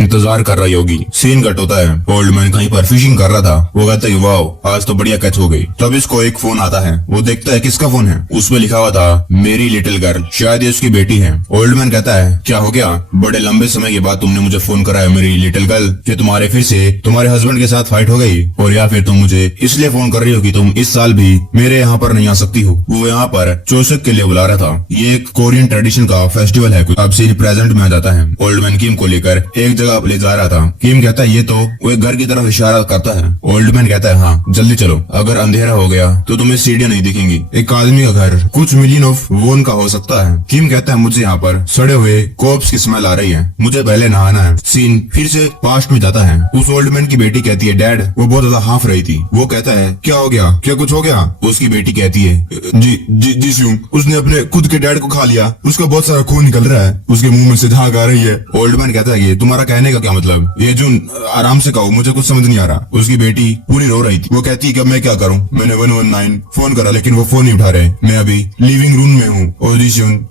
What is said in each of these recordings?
इंतजार कर रही होगी। सीन कट होता है, ओल्ड मैन कहीं पर फिशिंग कर रहा था। वो कहता है वाह आज तो बढ़िया कैच हो गई। तब इसको एक फोन आता है, वो देखता है किसका फोन है। उसमें लिखा हुआ था मेरी लिटिल गर्ल, शायद ये उसकी बेटी है। ओल्ड मैन कहता है क्या हो गया, बड़े लंबे समय के बाद तुमने मुझे फोन करा है मेरी लिटिल गर्ल, कि तुम्हारे फिर से तुम्हारे हस्बैंड के साथ फाइट हो गई, और या फिर तुम मुझे इसलिए फोन कर रही हो कि तुम इस साल भी मेरे यहाँ पर नहीं आ सकती हो। वो यहाँ पर चोसक के लिए बुला रहा था। ये एक कोरियन ट्रेडिशन का फेस्टिवल है। अब सीन प्रेजेंट में आ जाता है। ओल्ड मैन किम को लेकर एक जगह ले जा रहा था। किम कहता है ये तो वो एक घर की तरफ इशारा करता है। ओल्ड मैन कहता है हाँ जल्दी चलो, अगर अंधेरा हो गया तो तुम्हें सीढ़ियां नहीं दिखेंगी। एक आदमी का घर कुछ मिलियन ऑफ वोन का हो सकता है। किम कहता है मुझे यहाँ पर सड़े हुए कोप्स की स्मेल आ रही है, मुझे पहले नहाना है। सीन फिर से पास्ट में जाता है। उस ओल्ड मैन की बेटी कहती है डैड, वो बहुत ज्यादा हाफ रही थी। वो कहता है क्या हो गया, क्या कुछ हो गया। उसकी बेटी कहती है जी जी जी स्यूंग, उसने अपने खुद के डैड को खा लिया, उसका बहुत सारा खून निकल रहा है, उसके मुंह में से झाग आ रही है। ओल्ड मैन कहता है ये तुम्हारा कहने का क्या मतलब, ये जो आराम से कहो, मुझे कुछ समझ नहीं आ रहा। उसकी बेटी पूरी रो रही थी। वो कहती है कि अब मैं क्या करूं, मैंने 119 फोन करा लेकिन वो फोन नहीं उठा रहे, मैं अभी लिविंग रूम में हूँ। और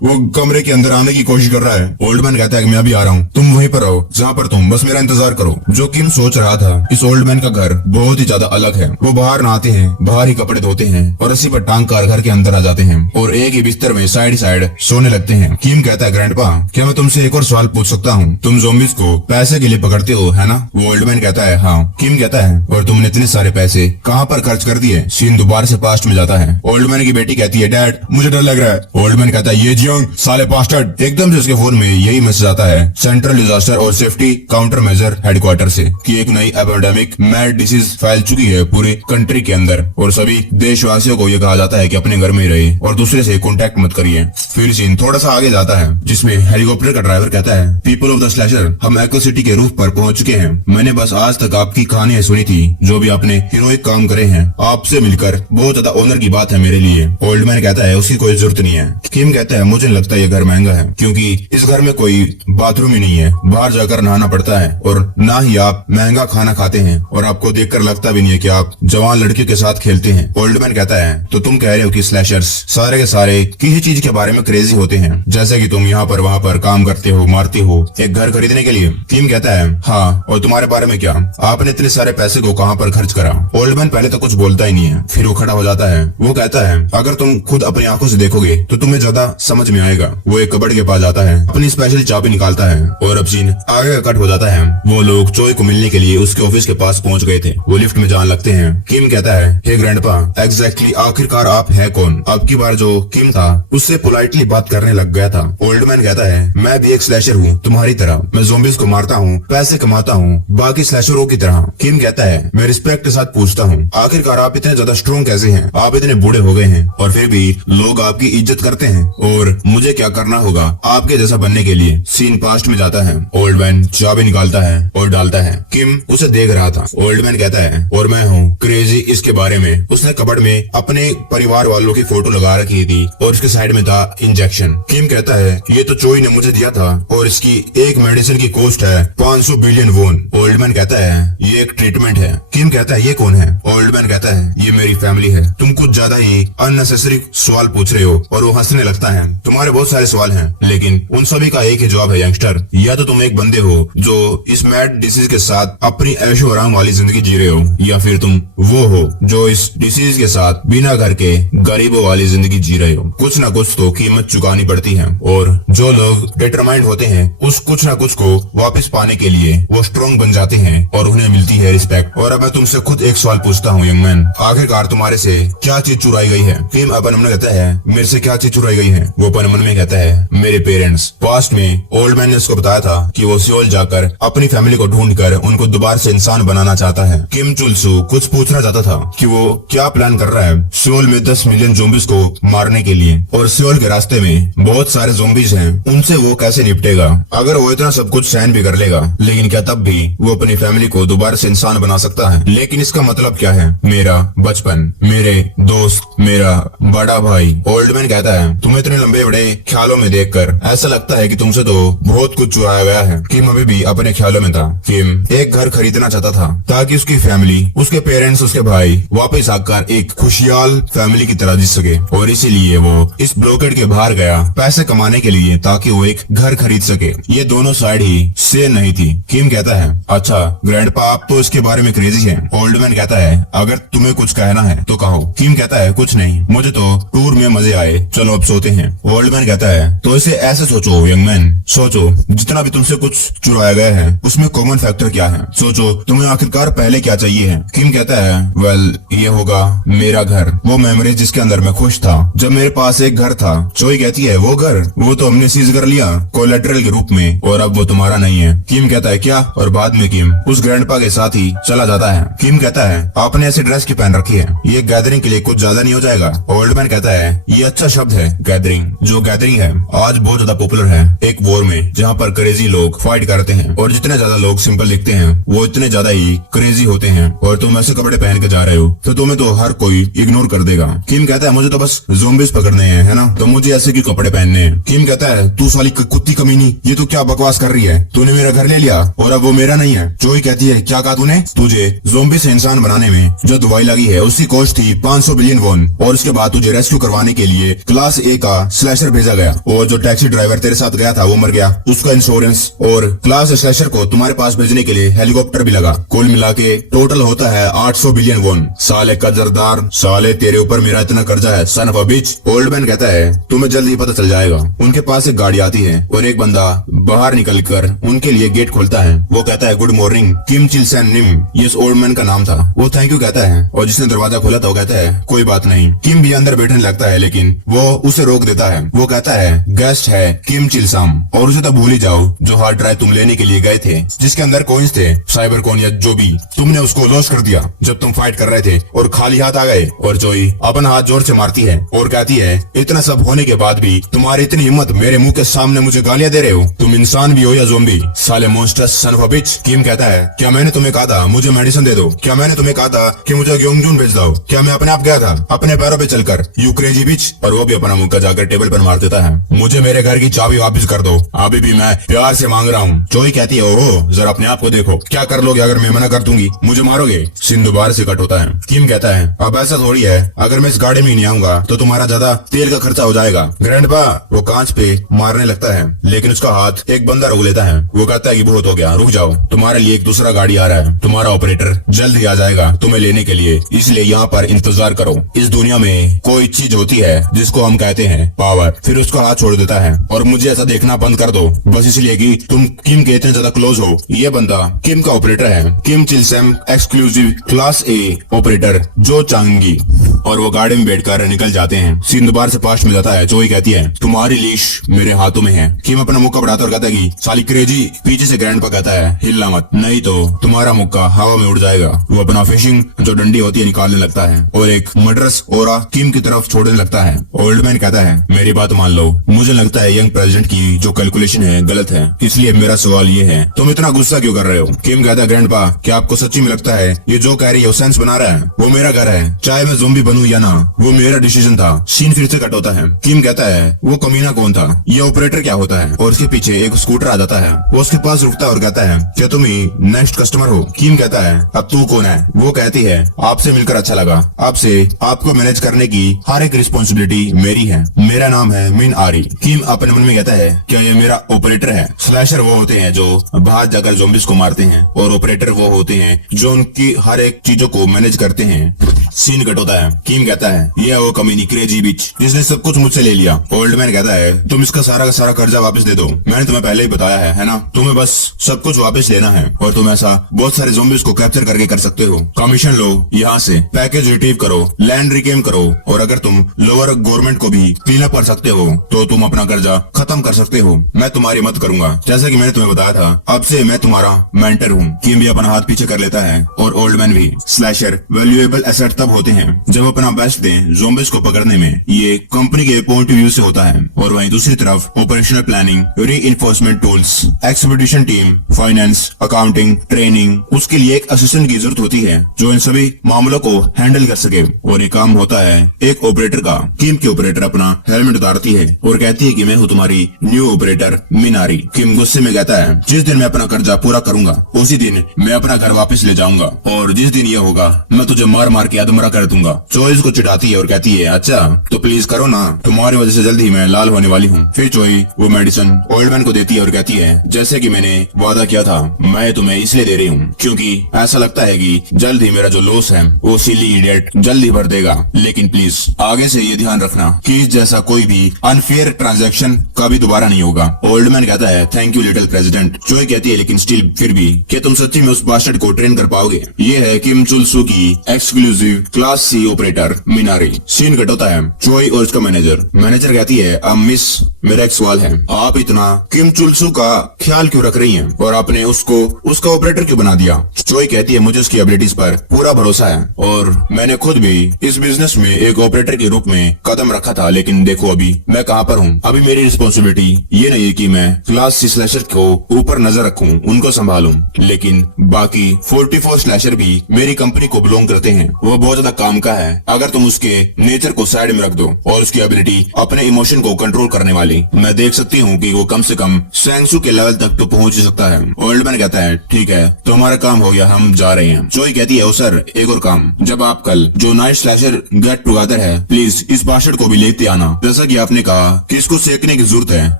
वो कमरे के अंदर आने की कोशिश कर रहा है। ओल्ड मैन कहता है कि मैं अभी आ रहा हूँ, तुम वहीं पर रहो जहाँ पर तुम, बस मेरा इंतजार करो। जो किम सोच रहा था, इस ओल्ड मैन का घर बहुत ही ज्यादा अलग है। वो बाहर नहाते हैं, बाहर ही कपड़े धोते हैं और रस्सी पर टांग कर घर के अंदर आ जाते हैं और एक ही बिस्तर में साइड साइड सोने लगते हैं। किम कहता है ग्रैंडपा क्या मैं तुमसे एक और सवाल पूछ सकता हूँ, तुम ज़ॉम्बीज़ को पैसे के लिए पकड़ते हो है ना। वो ओल्ड मैन कहता है हाँ। किम कहता है और तुमने इतने सारे पैसे कहाँ पर खर्च कर दिए। सीन दोबारा से पास्ट में जाता है। ओल्ड मैन की बेटी कहती है डैड मुझे डर लग रहा है। ओल्ड मैन कहता है ये जियोंग साले बास्टर्ड। एकदम से उसके फोन में यही मैसेज आता है सेंट्रल डिजास्टर और सेफ्टी काउंटर मेजर हेडक्वार्टर से कि एक नई एपिडेमिक मैड डिसीज फैल चुकी है पूरे कंट्री के अंदर और सभी देशवासियों को यह कहा जाता है कि अपने घर में ही रहे और दूसरे से कॉन्टेक्ट मत करिए। फिर सीन थोड़ा सा आगे जाता है जिसमें हेलीकॉप्टर का ड्राइवर कहता है पीपल ऑफ द स्लैशर, हम एको सिटी के रूफ पर पहुंच चुके हैं। मैंने बस आज तक आपकी कहानियां सुनी थी, जो भी आपने हीरोइक काम करे हैं, आपसे मिलकर बहुत ज्यादा ऑनर की बात है मेरे लिए। ओल्ड मैन कहता है उसकी कोई जरूरत नहीं है। किम कहता है मुझे लगता है ये घर महंगा है क्योंकि इस घर में कोई बाथरूम ही नहीं है, बाहर जाकर नहाना पड़ता है और ना ही आप महंगा खाना खाते हैं और आपको देखकर लगता भी नहीं है कि आप जवान लड़कियों के साथ खेलते हैं। ओल्ड मैन कहता है तो तुम कह रहे हो कि स्लैशर्स सारे के सारे किसी चीज के बारे में क्रेजी होते हैं, जैसे कि तुम यहाँ पर वहाँ पर काम करते हो, मारते हो एक घर खरीदने के लिए। किम कहता है हाँ, और तुम्हारे बारे में क्या, आपने इतने सारे पैसे को कहाँ पर खर्च करा। ओल्ड मैन पहले तो कुछ बोलता ही नहीं है, फिर वो खड़ा हो जाता है। वो कहता है अगर तुम खुद अपनी आंखों से देखोगे तो तुम्हें ज्यादा समझ में आएगा। वो एक कबर्ड के पास जाता है, अपनी स्पेशल चाबी निकालता है और अब सीन आगे का कट हो जाता है। वो लोग चोई को मिलने के लिए उसके ऑफिस के पास पहुंच गए थे। वो लिफ्ट में जाने लगते हैं। किम कहता है हे ग्रैंडपा, एग्जैक्टली आखिरकार आप है कौन। अब की बार जो किम था उससे पोलाइटली बात करने लग गया था। ओल्ड मैन कहता है मैं भी एक स्लैशर हूँ तुम्हारी तरह, मैं ज़ॉम्बीज़ को मारता हूँ, पैसे कमाता हूँ बाकी स्लैशरों की तरह। किम कहता है मैं रिस्पेक्ट के साथ पूछता हूँ आखिरकार आप इतने ज्यादा स्ट्रॉन्ग कैसे हैं, आप इतने बूढ़े हो गए हैं और फिर भी लोग आपकी इज्जत करते हैं, और मुझे क्या करना होगा आपके जैसा बनने के लिए। सीन पास्ट में जाता है। ओल्ड मैन चाबी निकालता है और डालता है। किम उसे देख रहा था। ओल्ड मैन कहता है और मैं हूँ क्रेजी इसके बारे में। उसने कबर्ड में अपने परिवार वालों की फोटो लगा रखी थी और उसके साइड में था इंजेक्शन। किम कहता है ये तो चोई ने मुझे दिया था और इसकी एक मेडिसिन की कॉस्ट है 500 बिलियन वोन। ओल्ड मैन कहता है ये एक ट्रीटमेंट है। किम कहता है ये कौन है। ओल्ड मैन कहता है ये मेरी फैमिली है। तुम कुछ ज्यादा ही अननेसेसरी सवाल पूछ रहे हो, और वो हंसने लगता है। तुम्हारे बहुत सारे सवाल हैं लेकिन उन सभी का एक ही जवाब है यंगस्टर, या तो तुम एक बंदे हो जो इस मैड डिसीज के साथ अपनी ऐशो आराम वाली जिंदगी जी रहे हो, या फिर तुम वो हो जो इस डिसीज के साथ बिना घर के गरीबों वाली जिंदगी जी रहे हो। कुछ ना कुछ तो कीमत चुकानी पड़ती है, और जो लोग डिटरमाइंड होते हैं उस कुछ ना कुछ को वापस पाने के लिए वो स्ट्रॉन्ग बन जाते हैं और उन्हें मिलती है रिस्पेक्ट। और अब मैं तुमसे खुद एक सवाल पूछता हूँ यंग मैन, आखिरकार तुम्हारे से क्या चीज चुराई गई है। किम अपन मन में कहता है मेरे से क्या चीज चुराई गई है। वो अपन मन में कहता है मेरे पेरेंट्स। पास्ट में ओल्ड मैन ने उसको बताया था कि वो सियोल जाकर अपनी फैमिली को ढूंढकर उनको दोबारा से इंसान बनाना चाहता है। किम चुलसू कुछ पूछना चाहता था कि वो क्या प्लान कर रहा है सियोल में 10 मिलियन ज़ॉम्बीज़ को मारने के लिए, और सियोल के रास्ते में बहुत सारे ज़ॉम्बीज़ हैं, उनसे वो कैसे निपटेगा। अगर वो इतना सब कुछ सहन भी कर लेगा, लेकिन क्या तब भी वो अपनी फैमिली को दोबारा से इंसान बना सकता है। लेकिन इसका मतलब क्या है, मेरा बचपन, मेरे दोस्त, मेरा बड़ा भाई। ओल्ड मैन कहता है तुम्हें इतने लंबे बड़े ख्यालों में देखकर ऐसा लगता है कि तुमसे तो बहुत कुछ चुराया गया है। किम अभी भी अपने ख्यालों में था। किम एक घर खरीदना चाहता था ताकि उसकी फैमिली, उसके पेरेंट्स, उसके भाई वापस आकर एक खुशहाल फैमिली की तरह जी सके, और इसीलिए वो इस ब्लॉकेड के बाहर गया पैसे कमाने के लिए ताकि वो एक घर खरीद सके। ये दोनों साइड ही चेन नहीं थी। किम कहता है, अच्छा ग्रैंडपा आप तो इसके बारे में क्रेजी हैं। ओल्ड मैन कहता है, अगर तुम्हें कुछ कहना है तो कहो। किम कहता है, कुछ नहीं, मुझे तो टूर में मजे आए, चलो अब सोते हैं। ओल्ड मैन कहता है, तो इसे ऐसे सोचो यंग मैन, सोचो जितना भी तुमसे कुछ चुराया गया है उसमें कॉमन फैक्टर क्या है, सोचो तुम्हें आखिरकार पहले क्या चाहिए है। किम कहता है, वेल ये होगा मेरा घर, वो मेमोरीज जिसके अंदर मैं खुश था जब मेरे पास एक घर था। चोई कहती है, वो घर वो तो हमने सीज कर लिया कोलेटरल के रूप में और अब वो तुम्हारा नहीं है। किम कहता है, क्या? और बाद में किम उस ग्रैंडपा के साथ ही चला जाता है। किम कहता है, आपने ऐसी ड्रेस क्यों पहन रखी है, ये गैदरिंग के लिए कुछ ज्यादा नहीं हो जाएगा? ओल्ड मैन कहता है, ये अच्छा शब्द है गैदरिंग, जो गैदरिंग है आज बहुत ज्यादा पॉपुलर है एक वॉर में जहाँ पर क्रेजी लोग फाइट करते हैं और जितने ज्यादा लोग सिंपल दिखते हैं वो इतने ज्यादा ही क्रेजी होते हैं और तुम ऐसे कपड़े पहन के जा रहे हो तो तुम्हें तो हर कोई इग्नोर कर देगा। किम कहता है, मुझे तो बस ज़ॉम्बीज़ पकड़ने हैं, है ना, तो मुझे ऐसे क्यों कपड़े पहनने हैं? किम कहता है, तू साली कुत्ती कमीनी, ये तो क्या बकवास कर रही है, तूने मेरा घर ले लिया और अब वो मेरा नहीं है। जोई कहती है, क्या कहा तूने? तुझे ज़ॉम्बी से इंसान बनाने में जो दवाई लगी है उसकी कॉस्ट थी 500 बिलियन वॉन और उसके बाद तुझे रेस्क्यू करवाने के लिए क्लास ए का स्लैशर भेजा गया और जो टैक्सी ड्राइवर तेरे साथ गया था वो मर गया, उसका इंश्योरेंस और क्लास स्लैशर को तुम्हारे पास भेजने के लिए हेलीकॉप्टर भी लगा। कुल मिला के टोटल होता है 800 बिलियन वॉन। साले कदरदार, साले तेरे ऊपर मेरा इतना कर्जा है son of a bitch. Old man कहता है, तुम्हें जल्द ही पता चल जाएगा। उनके पास एक गाड़ी आती है और एक बंदा बाहर निकलकर उनके लिए गेट खोलता है। वो कहता है, गुड मॉर्निंग किम चिल सैन निम, ये उस ओल्ड मैन का नाम था। वो थैंक यू कहता है और जिसने दरवाजा खोला था वो कहता है, कोई बात नहीं। किम भी अंदर बैठने लगता है लेकिन वो उसे रोक देता है। वो कहता है, गेस्ट है किम चिलसाम और उसे तो भूल ही जाओ जो हार्ड ड्राइव तुम लेने के लिए गए थे जिसके अंदर कॉइंस थे, साइबर कॉइन या जो भी, तुमने उसको लॉस कर दिया जब तुम फाइट कर रहे थे और खाली हाथ आ गए। और जोई अपना हाथ जोर से मारती है और कहती है, इतना सब होने के बाद भी तुम्हारी इतनी हिम्मत, मेरे मुंह के सामने मुझे गालियां दे रहे हो, तुम इंसान भी हो या ज़ॉम्बी, साले मॉन्स्टर सन ऑफ अ बिच। किम कहता है, क्या मैंने तुम्हें कहा था मुझे मेडिसिन दे दो? क्या मैंने तुम्हें कहा था कि मुझे ग्योंगजून भेज दो? क्या मैं अपने आप गया था अपने पैरों पे चलकर, यू क्रेजी बिच? और वो भी अपना मुक्का जाकर टेबल पर मार देता है। मुझे मेरे घर की चाबी वापस कर दो, अभी भी मैं प्यार से मांग रहा हूँ। जोई कहती है, ओहो जरा अपने आप को देखो, क्या कर लोगे अगर मैं मना कर दूंगी, मुझे मारोगे? सीन दोबारा से कट होता है। किम कहता है, अब ऐसा थोड़ी है, अगर मैं इस गाड़ी में नहीं आऊंगा तो तुम्हारा ज्यादा तेल का खर्चा हो जाएगा। ग्रैंडपा वो कांच पे मारने लगता है लेकिन उसका हाथ एक बंदा रोक लेता है। वो कहता है कि बहुत हो गया, रुक जाओ, तुम्हारे लिए एक दूसरा गाड़ी आ रहा है, तुम्हारा ऑपरेटर जल्द ही आ जाएगा तुम्हें लेने के लिए, इसलिए यहाँ पर इंतजार करो। इस दुनिया में कोई चीज होती है जिसको हम कहते हैं पावर। फिर उसका हाथ छोड़ देता है और मुझे ऐसा देखना बंद कर दो, बस इसलिए कि तुम किम के इतने ज्यादा क्लोज हो। ये बंदा किम का ऑपरेटर है, किम चिलसैम एक्सक्लूसिव क्लास ए ऑपरेटर जो चांगी। और वो गाड़ी में बैठकर निकल जाते हैं। सीन दोबारा से पास्ट में जाता है। जोई कहती है, तुम्हारी लीश मेरे हाथों में है। किम अपना मुक्का बढ़ाता और कहता है कि साली क्रेजी। पीछे से ग्रैंडपा कहता है, हिलना मत, नहीं तो तुम्हारा मुक्का हवा में उड़ जाएगा। वो अपना फिशिंग जो डंडी होती है निकालने लगता है और एक मर्डरस ओरा किम की तरफ छोड़ने लगता है। ओल्ड मैन कहता है, मेरी बात मान लो, मुझे लगता है यंग प्रेसिडेंट की जो कैलकुलेशन है गलत है, इसलिए मेरा सवाल ये है, तुम इतना गुस्सा क्यों कर रहे हो? किम कहता है, ग्रैंडपा क्या आपको सच्ची में लगता है ये जो कह रही है सेंस बना रहा है? वो मेरा घर है, चाहे मैं ज़ॉम्बी बनूं या ना, वो मेरा डिसीजन था। सीन फिर से कट होता है। किम कहता है, वो कमीना कौन था, ये ऑपरेटर क्या होता है? और उसके पीछे एक स्कूटर आ जाता है। वो उसके पास रुकता है और कहता है, क्या तुम ही नेक्स्ट कस्टमर हो? किम कहता है, अब तू कौन है? वो कहती है, आपसे मिलकर अच्छा लगा, आपसे आपको मैनेज करने की हर एक रिस्पॉन्सिबिलिटी मेरी है, मेरा नाम है मिन आरी। किम अपने मन में कहता है, क्या ये मेरा ऑपरेटर है? स्लैशर वो होते हैं जो बाहर जाकर ज़ॉम्बीज़ को मारते हैं और ऑपरेटर वो होते हैं जो उनकी हर एक चीजों को मैनेज करते हैं। सीन कट होता है। किम कहता है, ये वो कमीनी क्रेजी बिच जिसने सब कुछ मुझसे ले लिया। ओल्ड मैन कहता है, तुम इसका सारा का सारा कर्जा वापस दे दो, मैंने तुम्हें पहले ही बताया है ना, तुम्हें बस सब कुछ वापस लेना है और तुम ऐसा बहुत सारे ज़ॉम्बीज़ को कैप्चर करके कर सकते हो। कमीशन लो यहाँ से, पैकेज रिट्रीव करो, लैंड रिक्लेम करो और अगर तुम लोअर गवर्नमेंट को भी क्लीन अप कर सकते हो तो तुम अपना कर्जा खत्म कर सकते हो। मैं तुम्हारी मदद करूंगा, जैसा कि मैंने तुम्हें बताया था, अब से मैं तुम्हारा मेंटर हूँ। किम भी अपना हाथ पीछे कर लेता है और ओल्ड मैन भी। स्लैशर वैल्यूएबल एसेट तब होते हैं जब अपना बेस्ट दें ज़ॉम्बीज़ को पकड़ने में, ये कंपनी के पॉइंट ऑफ व्यू से होता है। और वहीं दूसरी तरफ operational planning, reinforcement tools, expedition team, finance, accounting, training, उसके लिए एक असिस्टेंट की जरूरत होती है जो इन सभी मामलों को हैंडल कर सके और ये काम होता है एक ऑपरेटर का। किम की ऑपरेटर अपना हेलमेट उतारती है और कहती है कि मैं हूँ तुम्हारी न्यू ऑपरेटर मिनारी। किम गुस्से में कहता है, जिस दिन मैं अपना कर्जा पूरा करूंगा उसी दिन मैं अपना घर वापस ले जाऊंगा और जिस दिन ये होगा मैं तुझे मार मार के अधमरा कर दूंगा। चोई उसको चिढ़ाती है और कहती है अच्छा तो प्लीज करो ना, तुम्हारी वजह से जल्द ही मैं लाल होने वाली हूँ। फिर चोई वो मेडिसिन ओल्ड मैन को देती है और कहती है जैसे कि मैंने वादा किया था, मैं तुम्हें इसलिए दे रही हूँ क्योंकि ऐसा लगता है कि जल्द ही मेरा जो लॉस है वो सिली इडियट जल्द ही भर देगा। लेकिन प्लीज आगे से ये ध्यान रखना कि इस जैसा कोई भी अनफेयर ट्रांजैक्शन कभी दोबारा नहीं होगा। ओल्ड मैन कहता है थैंक यू लिटिल प्रेसिडेंट। चोई कहती है लेकिन स्टिल फिर भी क्या तुम सच्ची में उस बास्टर्ड को ट्रेन कर पाओगे? ये है किम चुल सू की exclusive class C operator Minari. Scene cut होता है चोई और उसका मैनेजर। मैनेजर कहती है अब मिस मेरा एक सवाल है, आप इतना किम चुल सू का ख्याल क्यों रख रही हैं और आपने उसको उसका ऑपरेटर क्यों बना दिया? चोई कहती है मुझे उसकी एबिलिटीज पर पूरा भरोसा है और मैंने खुद भी इस बिजनेस में एक ऑपरेटर के रूप में कदम रखा था, लेकिन देखो अभी मैं कहाँ पर हूँ। अभी मेरी रिस्पॉन्सिबिलिटी ये नहीं है कि मैं क्लास सी स्लैशर को ऊपर नजर रखूं, उनको संभालूं, लेकिन बाकी 44 स्लैशर भी मेरी कंपनी को बिलोंग करते हैं। वो बहुत ज्यादा काम का है। अगर तुम उसके नेचर को साइड में रख दो और उसकी एबिलिटी अपने इमोशन को कंट्रोल करने वाली, मैं देख सकती हूँ कि वो कम से कम सैंगसू के लेवल तक तो पहुँच ही सकता है। ओल्ड मैन कहता है ठीक है तो हमारा काम हो गया, हम जा रहे हैं। चोई कहती है ओ सर एक और काम, जब आप कल जो नाइट स्लैशर गेट टुगेदर है प्लीज इस बास्टर्ड को भी लेते आना। जैसा कि आपने कहा कि इसको सेकने की जरूरत है,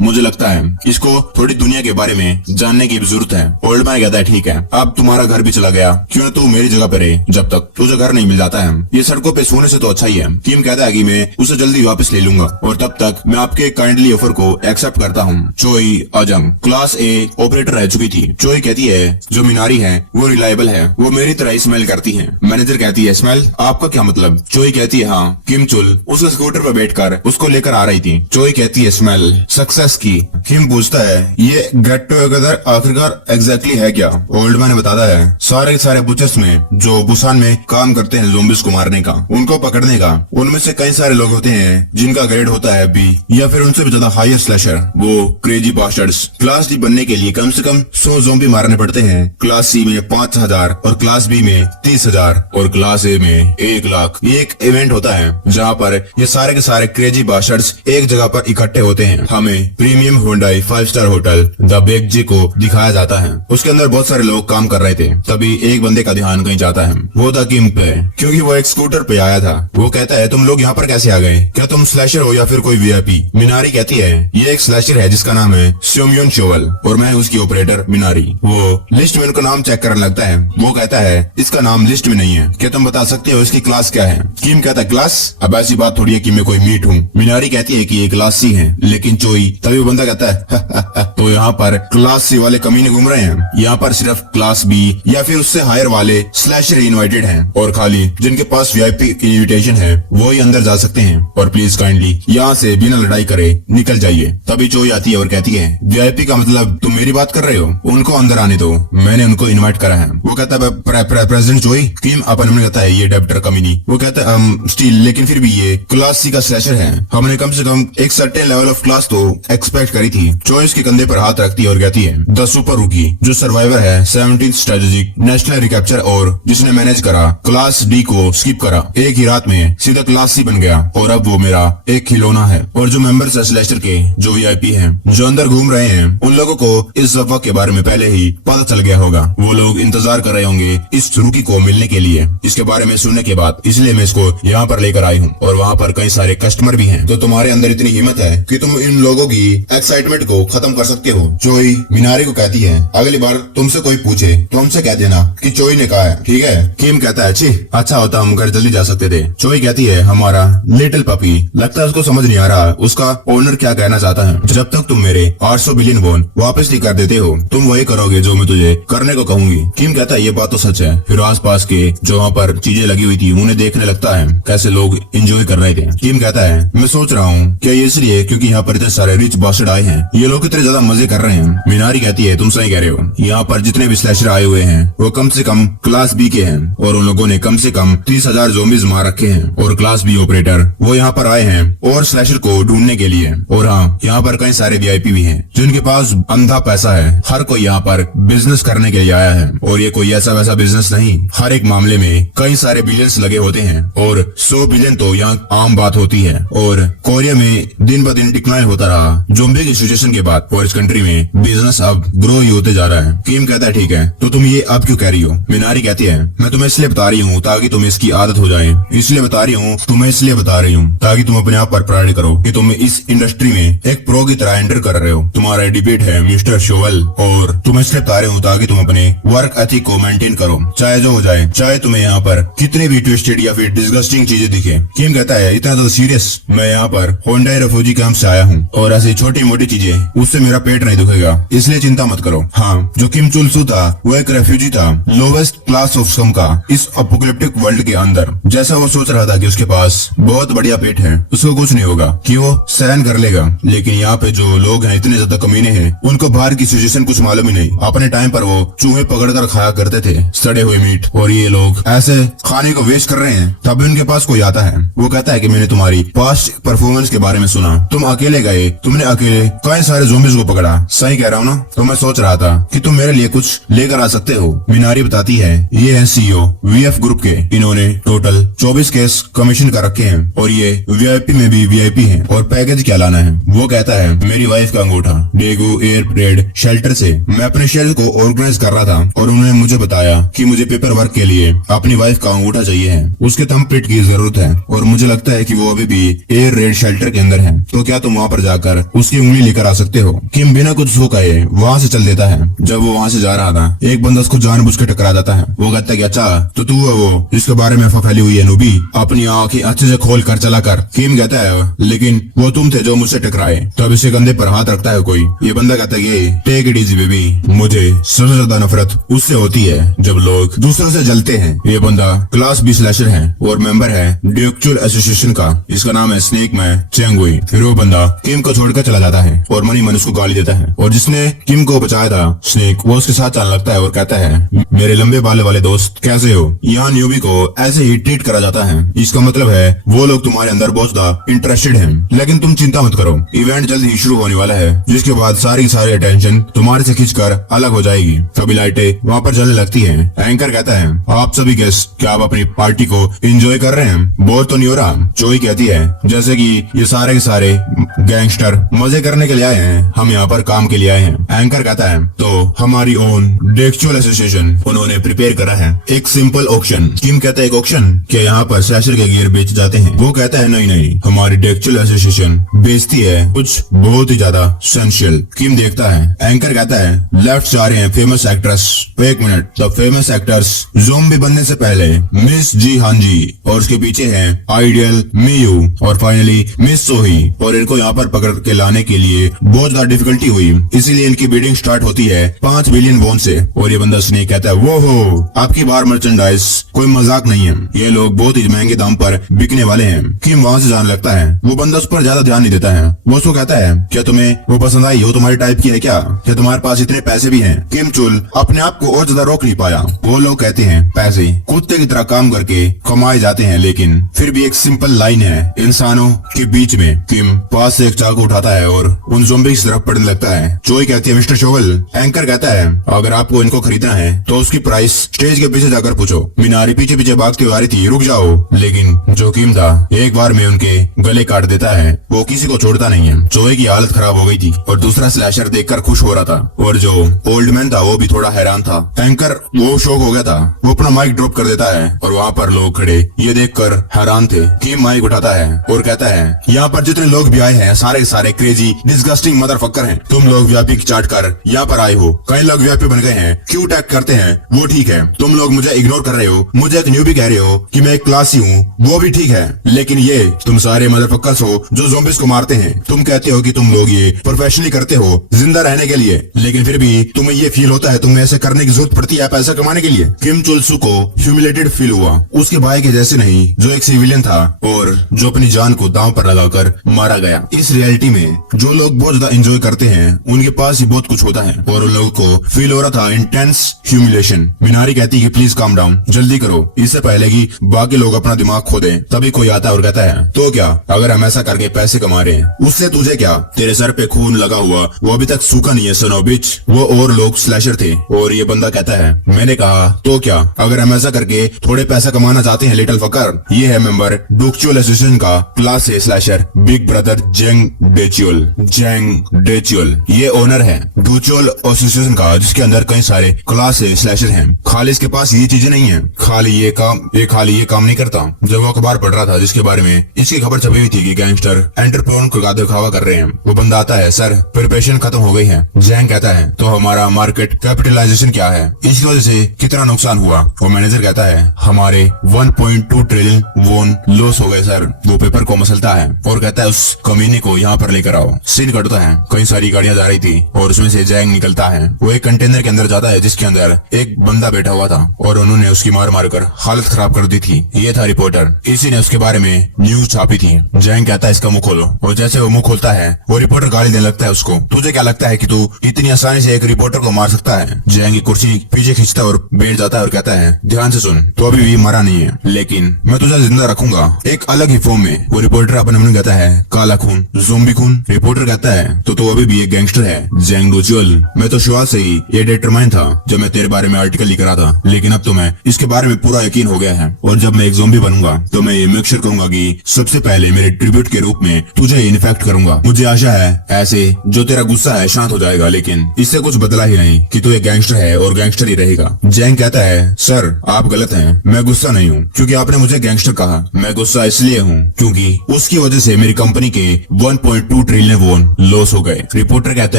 मुझे लगता है इसको थोड़ी दुनिया के बारे में जानने की भी जरूरत है। ओल्ड मैन कहता है ठीक है अब तुम्हारा घर भी चला गया, क्यों तू मेरी जगह पे रहे जब तक तुझे घर नहीं मिल जाता है। ये सड़कों पे सोने से तो अच्छा ही है। किम कहता है कि मैं उसे जल्दी वापस ले लूंगा और तब तक मैं आपके काइंडली ऑफर को एक्सेप्ट करता हूँ। चोई अजंग क्लास ए ऑपरेटर रह चुकी थी। चोई कहती है जो मिनारी है वो रिलायबल है, वो मेरी तरह स्मेल करती है। मैनेजर कहती है स्मेल आपका क्या मतलब? चोई कहती है हाँ किम चुल उसके स्कूटर पर बैठकर उसको लेकर आ रही थी। चोई कहती है स्मेल सक्सेस की। किम पूछता है ये गेट टुगेदर आखिरकार एग्जैक्टली है क्या? ओल्ड मैन बताता है सारे के सारे बुचर्स में जो बुसान में काम करते हैं ज़ोंबीज को मारने का, उनको पकड़ने का, उनमें से कई सारे लोग होते हैं जिनका ग्रेड होता है बी या फिर उनसे भी ज्यादा हायर स्लैशर, वो क्रेजी बास्टर्ड्स। क्लास डी बनने के लिए कम से कम 100 ज़ोंबी मारने पड़ते हैं। क्लास सी में 5000 और क्लास बी में 30,000 और क्लास ए में 1 लाख। ये एक इवेंट होता है जहाँ पर ये सारे के सारे क्रेजी बास्टर्ड्स एक जगह पर इकट्ठे होते हैं। हमें प्रीमियम हुंडई 5 स्टार होटल द बेक जी को दिखाया जाता है। उसके अंदर बहुत सारे लोग काम कर रहे थे। तभी एक बंदे का ध्यान कहीं जाता है, वो था किम पे, क्योंकि वो एक स्कूटर पे आया था। वो कहता है तुम लोग यहाँ पर कैसे आ गए? क्या तुम स्लैशर हो या फिर कोई वीआईपी? मिनारी कहती है ये एक स्लैशर है जिसका नाम है स्योमयोन चोवल और मैं उसकी ऑपरेटर मिनारी। वो लिस्ट में उनका नाम चेक करने लगता है। वो कहता है इसका नाम लिस्ट में नहीं है, क्या तुम बता सकते हो इसकी क्लास क्या है? किम कहता है क्लास? अब ऐसी बात थोड़ी है कि मैं कोई मीट हूँ। मिनारी कहती है कि ये क्लास सी है, लेकिन चोई तभी वो बंदा कहता है तो यहाँ पर क्लास सी वाले कमीने घूम रहे हैं, यहाँ पर सिर्फ क्लास बी या फिर उससे हायर वाले स्लैशर इनवाइटेड हैं और खाली जिनके पास वीआईपी इनविटेशन है वो ही अंदर जा सकते हैं और प्लीज काइंडली यहाँ से बिना लड़ाई करे निकल जाइए। तभी चोई आती है और कहती है वीआईपी का मतलब तुम मेरी बात कर रहे हो? उनको अंदर आने दो, मैंने उनको इनवाइट करा है। वो कहता है प्रेसिडेंट चोई। किम अपन ने कहता है ये डेप्टर कमीनी। वो कहता है स्टील लेकिन फिर भी ये क्लास सी का स्लैशर है, हमने कम से कम एक सर्टेन लेवल ऑफ क्लास तो एक्सपेक्ट करी थी। चोई के कंधे पर हाथ रखती है और कहती है द सुपर रूकी जो सर्वाइवर है 17th स्ट्रेटेजिक नेशनल रिकैप्चर और जिसने मैनेज करा क्लास डी को स्किप करा, एक ही रात में सीधा क्लास सी बन गया और अब वो मेरा एक खिलौना है। और जो मेंबर्स है स्लैशर के जो वीआईपी हैं जो अंदर घूम रहे हैं उन लोगों को इस अफवाह के बारे में पहले ही पता चल गया होगा। वो लोग इंतजार कर रहे होंगे इस रूकी को मिलने के लिए। इसके बारे में सुनने के बाद इसलिए मैं इसको यहाँ पर लेकर आई हूँ और वहाँ पर कई सारे कस्टमर भी हैं। तो तुम्हारे अंदर इतनी हिम्मत है कि तुम इन लोगों की एक्साइटमेंट को खत्म कर सकते हो। चोई मिनारी को कहती है अगली बार तुमसे कोई पूछे तो हमसे कह देना कि चोई ने कहा है, ठीक है? किम कहता है छी अच्छा होता हम घर जल्दी जा सकते थे। चोई कहती है हमारा लिटिल पपी, लगता है उसको समझ नहीं आ रहा उसका ओनर क्या कहना चाहता है। जब तक तुम मेरे 800 बिलियन वॉन वापस नहीं कर देते हो तुम वही करोगे जो मैं तुझे करने को कहूंगी। किम कहता है ये बात तो सच है। फिर आसपास के जो वहाँ पर चीजें लगी हुई थी उन्हें देखने लगता है कैसे लोग एंजॉय कर रहे थे। किम कहता है मैं सोच रहा हूँ क्या ये इसलिए क्योंकि यहाँ पर इतने सारे रिच बास्टर्ड आए हैं, ये लोग इतने ज्यादा मजे कर रहे हैं। मिनारी कहती है तुम सही कह रहे हो, यहाँ पर जितने भी स्लैशर आए हुए हैं वो कम से कम क्लास बी के हैं और उन लोगों ने कम से कम 30,000 ज़ोंबीज मार रखे हैं और क्लास बी ऑपरेटर वो यहाँ पर आए हैं और स्लैशर को ढूंढने के लिए और हाँ, यहाँ पर कई सारे वीआईपी भी हैं जिनके पास अंधा पैसा है। हर कोई यहाँ पर बिजनेस करने के लिए आया है और ये कोई ऐसा वैसा बिजनेस नहीं। हर एक मामले में कई सारे बिलियंस लगे होते हैं और 100 बिलियन तो यहाँ आम बात होती है। और कोरिया में दिन ब दिन डिक्लाइन होता रहा ज़ोंबी की सिचुएशन के बाद और इस कंट्री में बिजनेस अब ग्रो ही होते जा रहा है। किम कहता है ठीक है, तो तुम ये अब क्यों कह रही हो? मिनारी कहती है मैं तुम्हें इसलिए बता रही हूँ ताकि तुम्हें इसकी आदत हो जाए, इसलिए बता रही हूँ, तुम्हें इसलिए बता रही हूँ ताकि तुम अपने आप पर प्राइड करो कि तुम इस इंडस्ट्री में एक प्रो की तरह एंटर कर रहे हो। तुम्हारा डिबेट है मिस्टर शोवल और तुम इसलिए बता रही हूँ ताकि तुम अपने वर्क एथिक को मेंटेन करो, चाहे जो हो जाए, चाहे तुम्हें यहाँ पर कितने भी ट्विस्टेड या फिर डिस्गस्टिंग चीजें दिखे। किम कहता है इतना तो सीरियस, मैं यहाँ पर होंडाई रेफ्यूजी कैंप से आया हूँ और ऐसी छोटी मोटी चीजें उससे मेरा पेट नहीं दुखेगा, इसलिए चिंता मत करो। हाँ, जो किम चुल सू था वो एक रेफ्यूजी था लोवेस्ट क्लास ऑफ स्कम का इस अपोकलिप्टिक वर्ल्ड के अंदर। जैसा वो सोच रहा था कि उसके पास बहुत बढ़िया पेट है, उसको कुछ नहीं होगा, कि वो सहन कर लेगा। लेकिन यहाँ पे जो लोग हैं इतने ज्यादा कमीने हैं, उनको बाहर की सिचुएशन कुछ मालूम ही नहीं। अपने टाइम पर वो चूहे पकड़कर खाया करते थे सड़े हुए मीट, और ये लोग ऐसे खाने को वेस्ट कर रहे हैं। तभी उनके पास कोई आता है, वो कहता है कि मैंने तुम्हारी पास्ट परफॉर्मेंस के बारे में सुना, तुम अकेले गए, तुमने अकेले कई सारे ज़ोंबीज़ को पकड़ा, सही कह रहा हूँ ना? तो मैं सोच रहा था कि तुम मेरे लिए कुछ लेकर आ सकते हो। मिनारी बताती है ये है सीईओ वीएफ ग्रुप के, इन्होंने टोटल 24 केस कमीशन कर रखे हैं और ये वीआईपी में भी वीआईपी हैं। और पैकेज क्या लाना है? वो कहता है मेरी वाइफ का अंगूठा डेगू एयर परेड शेल्टर से। मैं अपने शेल को ऑर्गेनाइज कर रहा था और उन्होंने मुझे बताया कि मुझे पेपर वर्क के लिए अपनी वाइफ का अंगूठा चाहिए है, उसके थंबप्रिंट की जरूरत है और मुझे लगता है कि वो अभी भी एयर रेड शेल्टर के अंदर है, तो क्या तुम वहाँ पर जाकर उसकी उंगली लेकर आ सकते हो? किम बिना कुछ सोचे वहाँ से चल देता है। जब वो वहाँ से जा रहा था, एक बंदा उसको जानबूझ के टकरा जाता है। वो कहता है कि अच्छा तो तू है वो जिसके बारे में अफवाह फैली हुई है नूबी, अपनी आंखें अच्छे से खोल कर चला कर। किम कहता है लेकिन वो तुम थे जो मुझसे टकराए। तब इसके कंधे पर हाथ रखता है कोई। ये बंदा कहता है टेक इट इजी बेबी, मुझे सबसे ज्यादा नफरत उससे होती है जब लोग दूसरों से जलते हैं। ये बंदा क्लास बी स्लैशर है और मेंबर है ड्यूक्चुअल एसोसिएशन का, इसका नाम है स्नेक मैन चेंगुई। फिर वो बंदा किम को छोड़कर चला जाता है और मनी मन उसको गाली देता है, और जिसने किम को बचाया था स्नेक, वो उसके साथ चलने लगता है और कहता है मेरे लंबे बाल वाले दोस्त कैसे हो? यहाँ न्यूबी को ऐसे ही ट्रीट करा जाता है, इसका मतलब है वो लोग तुम्हारे अंदर बहुत ज्यादा इंटरेस्टेड हैं। लेकिन तुम चिंता मत करो, इवेंट जल्द ही शुरू होने वाला है, जिसके बाद सारी अटेंशन तुम्हारे से खींचकर अलग हो जाएगी। सभी लाइटें वहाँ पर जलने लगती हैं। एंकर कहता है आप सभी गेस्ट क्या आप अपनी पार्टी को एंजॉय कर रहे हैं? बोर तो नहीं हो रहा? चोई कहती है जैसे कि ये सारे के सारे गैंगस्टर मजे करने के लिए आए हैं, हम यहाँ पर काम के लिए आए हैं। एंकर कहता है तो हमारी ओन ड्यूक्चुअल एसोसिएशन उन्होंने प्रिपेयर करा है एक सिंपल ऑक्शन। किम कहता है एक ऑक्शन? क्या यहाँ पर स्लैशर के गियर बेच जाते हैं? वो कहता है नहीं नहीं, हमारी ड्यूक्चुअल एसोसिएशन बेचती है कुछ बहुत ही ज्यादा सेंशियल। किम देखता है। एंकर कहता है लेफ्ट से आ रहे हैं फेमस एक्ट्रेस। एक minute, the famous actors zombie बनने से पहले मिस जी हान जी, और उसके पीछे है आइडियल मियू और फाइनली मिस सोही, और इनको यहाँ पर पकड़ के लाने के लिए बहुत ज्यादा डिफिकल्टी हुई, इसीलिए इनकी बिडिंग स्टार्ट होती है 5 बिलियन वॉन से। और ये बंदा स्नेक कहता है वो हो आपकी बाहर मर्चेंडाइज कोई मजाक नहीं है, ये लोग बहुत ही महंगे दाम पर बिकने वाले हैं। किम वहाँ से जाने लगता है। वो बंदा उस पर ज्यादा ध्यान नहीं देता है। वो उसको कहता है क्या तुम्हें वो पसंद आई? हो तुम्हारी टाइप की है क्या तुम्हारे पास इतने पैसे भी हैं? किम चुल अपने आप को और ज्यादा रोक नहीं पाया। वो लोग कहते हैं पैसे कुत्ते की तरह काम करके कमाए जाते हैं, लेकिन फिर भी एक सिंपल लाइन है इंसानों के बीच में। किम पास से एक चाकू उठाता है और उन ज़ोंबी की तरफ पड़ने लगता है। चोई कहती है मिस्टर शोवल। एंकर कहता है अगर आपको इनको खरीदना है तो उसकी प्राइस स्टेज के पीछे जाकर पूछो। मिनारी पीछे पीछे भागती हुई आ रही थी, रुक जाओ, लेकिन जो किम था एक बार में उनके गले काट देता है। वो किसी को छोड़ता नहीं है। चोई की हालत खराब हो गई थी और दूसरा स्लैशर देखकर खुश हो रहा था, और जो ओल्ड मैन था वो भी थोड़ा हैरान था। एंकर वो शॉक हो गया था। वो अपना माइक ड्रॉप कर देता है और वहाँ पर लोग खड़े ये देखकर हैरान थे। किम माइक उठाता है और कहता है यहाँ पर जितने लोग भी आए हैं सारे सारे क्रेजी डिस्गस्टिंग मदरफक्कर हैं। तुम लोग वीआईपी की चाट कर यहाँ पर आए हो, कई लोग वीआईपी बन गए हैं, क्यों टैग करते हैं वो ठीक है, तुम लोग मुझे इग्नोर कर रहे हो, मुझे एक न्यूबी कह रहे हो कि मैं एक क्लासी हूँ, वो भी ठीक है, लेकिन ये तुम सारे मदरफक्कर्स हो जो ज़ोंबीज़ को मारते हैं। तुम कहते हो कि तुम लोग ये प्रोफेशनली करते हो जिंदा रहने के लिए, लेकिन फिर भी तुम्हें ये फील होता है तुम्हें ऐसे करने की जरूरत पड़ती है पैसा कमाने के लिए। किम चुल सू को ह्यूमिलेटेड फील हुआ, उसके भाई के जैसे नहीं जो एक सिविलियन था और जो अपनी जान को दांव पर लगाकर मारा गया। इस रियलिटी में जो लोग बहुत ज्यादा एंजॉय करते हैं उनके पास ही बहुत कुछ होता है, और उन लोगों को फील हो रहा था इंटेंस ह्यूमिलेशन। मिनारी कहती है कि प्लीज काम डाउन, जल्दी करो, इससे पहले कि बाकी लोग अपना दिमाग खो दें। तभी कोई आता है और कहता है तो क्या अगर हम ऐसा करके पैसे कमा रहे उससे तुझे क्या, तेरे सर पे खून लगा हुआ वो अभी तक सूखा नहीं है, सन ऑफ बिच। वो और लोग स्लैशर थे। और ये बंदा कहता है, मैंने कहा तो क्या, अगर हम ऐसा करके थोड़े पैसा कमाना चाहते हैं लिटिल फकर। ये है मेंबर डुक्चुअल एसोसिएशन का class A slasher big brother जेंग डेचुअल। जेंग डेचुअल ये ओनर है डुक्चुअल एसोसिएशन का, जिसके अंदर कई सारे क्लास ए स्लैशर हैं। खाली इसके पास ये चीजें नहीं है, खाली ये काम नहीं करता। जब वो अखबार पढ़ रहा था जिसके बारे में इसकी खबर छपी हुई थी कि गैंगस्टर एंटरप्रेन्योर को दिखावा कर रहे हैं, वो बंदा आता है, सर प्रिपरेशन खत्म हो गई है। जैंग कहता है, तो हमारा मार्केट कैपिटलाइजेशन क्या है, इसकी वजह से कितना नुकसान हुआ। वो मैनेजर कहता है, हमारे 1.2 ट्रिलियन वोन लॉस हो गए सर। वो पेपर को मसलता है और कहता है, उस कमीने को यहाँ पर लेकर आओ। सीन कटता है, कई सारी गाड़ियां जा रही थी और उसमें से जैंग निकलता है। वो एक कंटेनर के अंदर जाता है जिसके अंदर एक बंदा बैठा हुआ था और उन्होंने उसकी मार कर हालत खराब कर दी थी। ये था रिपोर्टर, इसी ने उसके बारे में न्यूज छापी थी। जैंग कहता है, इसका मुंह खोलो। और जैसे वो मुंह खोलता है वो रिपोर्टर गाली देने लगता है उसको, तुझे क्या लगता है कि तू इतनी आसानी से एक रिपोर्टर को मार सकता है। जैंग की कुर्सी पीछे खींचता है और बैठ जाता है और कहता है, ध्यान से सुन, तो अभी भी मरा नहीं है, लेकिन मैं तुझे जिंदा रखूंगा एक अलग ही फॉर्म में। वो रिपोर्टर अपने मन में कहता है, काला खून, ज़ोंबी खून। रिपोर्टर कहता है, तो अभी भी एक गैंगस्टर है जैंग डुक्चुअल। मैं तो शुरुआत से ही ये डिटरमाइन था जब मैं तेरे बारे में आर्टिकल लिख रहा था, लेकिन अब तो मैं इसके बारे में पूरा यकीन हो गया है। और जब मैं एक ज़ोंबी बनूंगा तो मैं ये मेक श्योर करूंगा कि सबसे पहले मेरे ट्रिब्यूट के रूप में तुझे इन्फेक्ट करूंगा। मुझे आशा है ऐसे जो तेरा गुस्सा है शांत हो जाएगा, लेकिन इससे कुछ बदला ही नहीं कि तू एक गैंगस्टर है और गैंगस्टर ही रहेगा। जैंग कहता है, सर आप गलत हैं, मैं गुस्सा नहीं हूँ क्योंकि आपने मुझे गैंगस्टर कहा। मैं गुस्सा इसलिए हूँ क्योंकि उसकी वजह से मेरी कंपनी के 1.2 ट्रिलियन वोन लॉस हो गए। रिपोर्टर कहता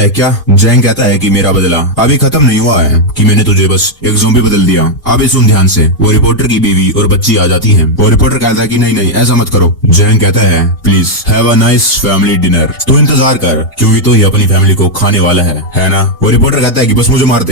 है, क्या? जैंग कहता है कि मेरा बदला अभी खत्म नहीं हुआ है, कि मैंने तुझे बस एक ज़ोंबी बदल दिया। अभी सुन ध्यान से। वो रिपोर्टर की बीवी और बच्ची आ जाती है। वो रिपोर्टर कहता है कि नहीं ऐसा मत करो। जैंग कहता है, please have a nice family dinner. तू इंतजार कर क्योंकि तो ही अपनी फैमिली को खाने वाला है ना। वो रिपोर्टर कहता है कि बस मुझे मार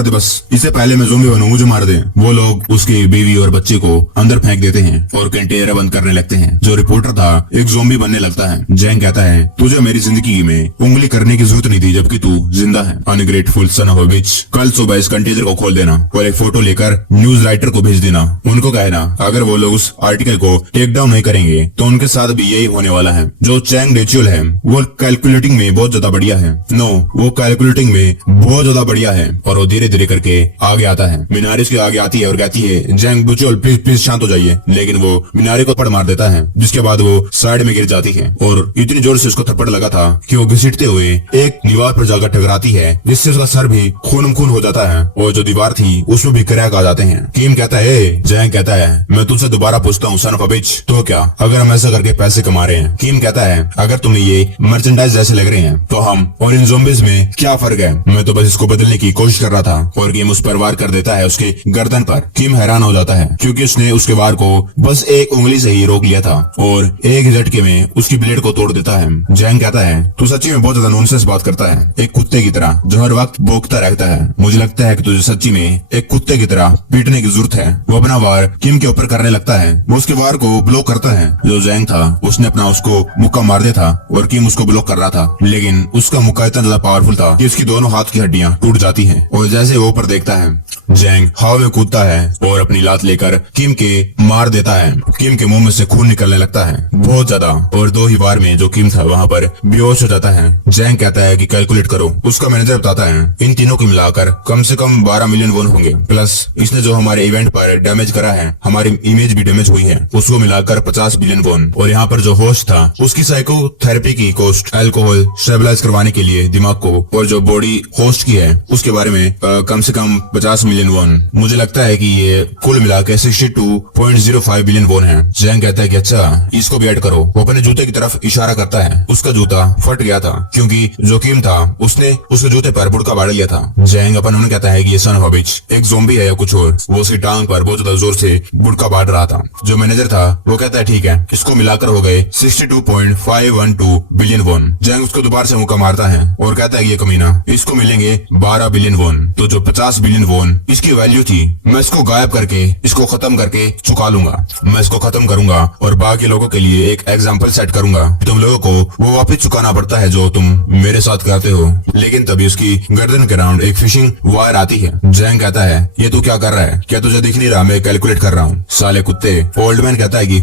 दे बस, इससे पहले मैं ज़ोंबी बनूं, मुझे मार दे। वो लोग उसकी बीवी और बच्चे को अंदर फेंक देते हैं और कंटेनर बंद करने लगते हैं। जो रिपोर्टर था एक ज़ोंबी बनने लगता है। जैंग कहता है, तुझे मेरी जिंदगी में उंगली करने की जरूरत नहीं थी जबकि तू जिंदा है, अनग्रेटफुल सन ऑफ अ बिच। कल सुबह इस कंटेनर को खोल देना और एक फोटो लेकर न्यूज राइटर को भेज देना। उनको कहना अगर वो लोग उस आर्टिकल को टेक डाउन नहीं करेंगे तो उनके साथ भी यही होने वाला है। जो चैंग डेचुअल है वो कैलकुलेटिंग में बहुत ज्यादा बढ़िया है। वो कैलकुलेटिंग में बहुत ज्यादा बढ़िया है। और वो धीरे धीरे करके आगे आता है, मीनारे के आगे आती है और कहती है, जैंग डेचुअल प्लीज शांत हो जाइए। लेकिन वो मीनारे को थप्पड़ मार देता है, जिसके बाद वो साइड में गिर जाती है और इतनी जोर से उसको थप्पड़ लगा था कि वो घसीटते हुए एक दीवार पर जाकर टकराती है, जिससे उसका सर भी खून हो जाता है और जो दीवार थी उसमें भी क्रैक आ जाते हैं। किम कहता है, जैंग कहता है, मैं तुझसे दोबारा पूछता हूँ सन ऑफ अ बिच, तो क्या अगर हम ऐसा करके पैसे कमा रहे हैं? किम कहता है, अगर तुम्हें ये मर्चेंडाइज जैसे लग रहे हैं तो हम और इन ज़ोंबीज़ में क्या फर्क है? मैं तो बस इसको बदलने की कोशिश कर रहा था। और किम उस पर वार कर देता है उसके गर्दन पर। किम हैरान हो जाता है क्योंकि उसने उसके वार को बस एक उंगली से ही रोक लिया था और एक झटके में उसकी ब्लेड को तोड़ देता है। जैंग कहता है, तू सच्ची में बहुत ज्यादा नॉनसेंस बात करता है, एक कुत्ते की तरह जो हर वक्त भौंकता रहता है। मुझे लगता है कि तुझे सच्ची में एक कुत्ते की तरह पीटने की जरूरत है। वो अपना वार किम के ऊपर करने लगता है। वो उसके वार को ब्लॉक करता है। जो जैंग था उसने अपना उसको मुक्का मार दिया था और किम उसको ब्लॉक कर रहा था, लेकिन उसका मुक्का इतना ज्यादा पावरफुल था कि उसकी दोनों हाथ की हड्डियां टूट जाती हैं। और जैसे वो ऊपर देखता है, जैंग हवा में कूदता है और अपनी लात लेकर किम के मार देता है। किम के मुंह में से खून निकलने लगता है बहुत ज्यादा, और दो ही बार में जो किम था वहाँ पर बेहोश हो जाता है। जैंग कहता है कि कैलकुलेट करो। उसका मैनेजर बताता है, इन तीनों को मिलाकर कम से कम 12 मिलियन वोन होंगे, प्लस इसने जो हमारे इवेंट पर डैमेज करा है, हमारी इमेज भी डैमेज हुई है, उसको मिलाकर 50 बिलियन वोन। और यहाँ पर जो होस्ट था उसकी साइकोथेरेपी की कॉस्ट, अल्कोहल स्टेबलाइज करवाने के लिए दिमाग को, और जो बॉडी होस्ट की है उसके बारे में कम से कम 50 मिलियन वोन। मुझे लगता है कि ये कुल मिलाकर 62.05 बिलियन वोन है। जैंग कहता है कि अच्छा इसको भी ऐड करो। वो अपने जूते की तरफ इशारा करता है। उसका जूता फट गया था क्योंकि जो किम था उसने उसके जूते पर बुड़का बाढ़ लिया था। जैंग अपन उन्हें कहता है कि ये सन ऑफ अ बिच एक ज़ोंबी है या कुछ और। वो उसकी टांग पर बहुत ज्यादा जोर से बुड़का बाढ़ रहा था। जो मैनेजर था वो कहता है ठीक है, इसको मिलाकर हो गए 62.512 बिलियन वोन। जैंग उसको दोबारा से मुक्का मारता है और कहता है ये कमीना, इसको मिलेंगे 12 बिलियन वोन। तो जो 50 बिलियन वोन इसकी वैल्यू थी। मैं इसको गायब करके, इसको खत्म करके चुका लूंगा। मैं इसको खत्म करूंगा और बाकी लोगों के लिए एक एग्जाम्पल सेट करूंगा। तुम लोगों को वो वापस चुकाना पड़ता है जो तुम मेरे साथ करते हो। लेकिन तभी उसकी गर्दन के राउंड एक फिशिंग वायर आती है। जैंग कहता है, ये तू क्या कर रहा है? क्या तुझे दिख नहीं रहा मैं कैलकुलेट कर रहा हूँ? साले कुत्ते। ओल्ड मैन कहता है कि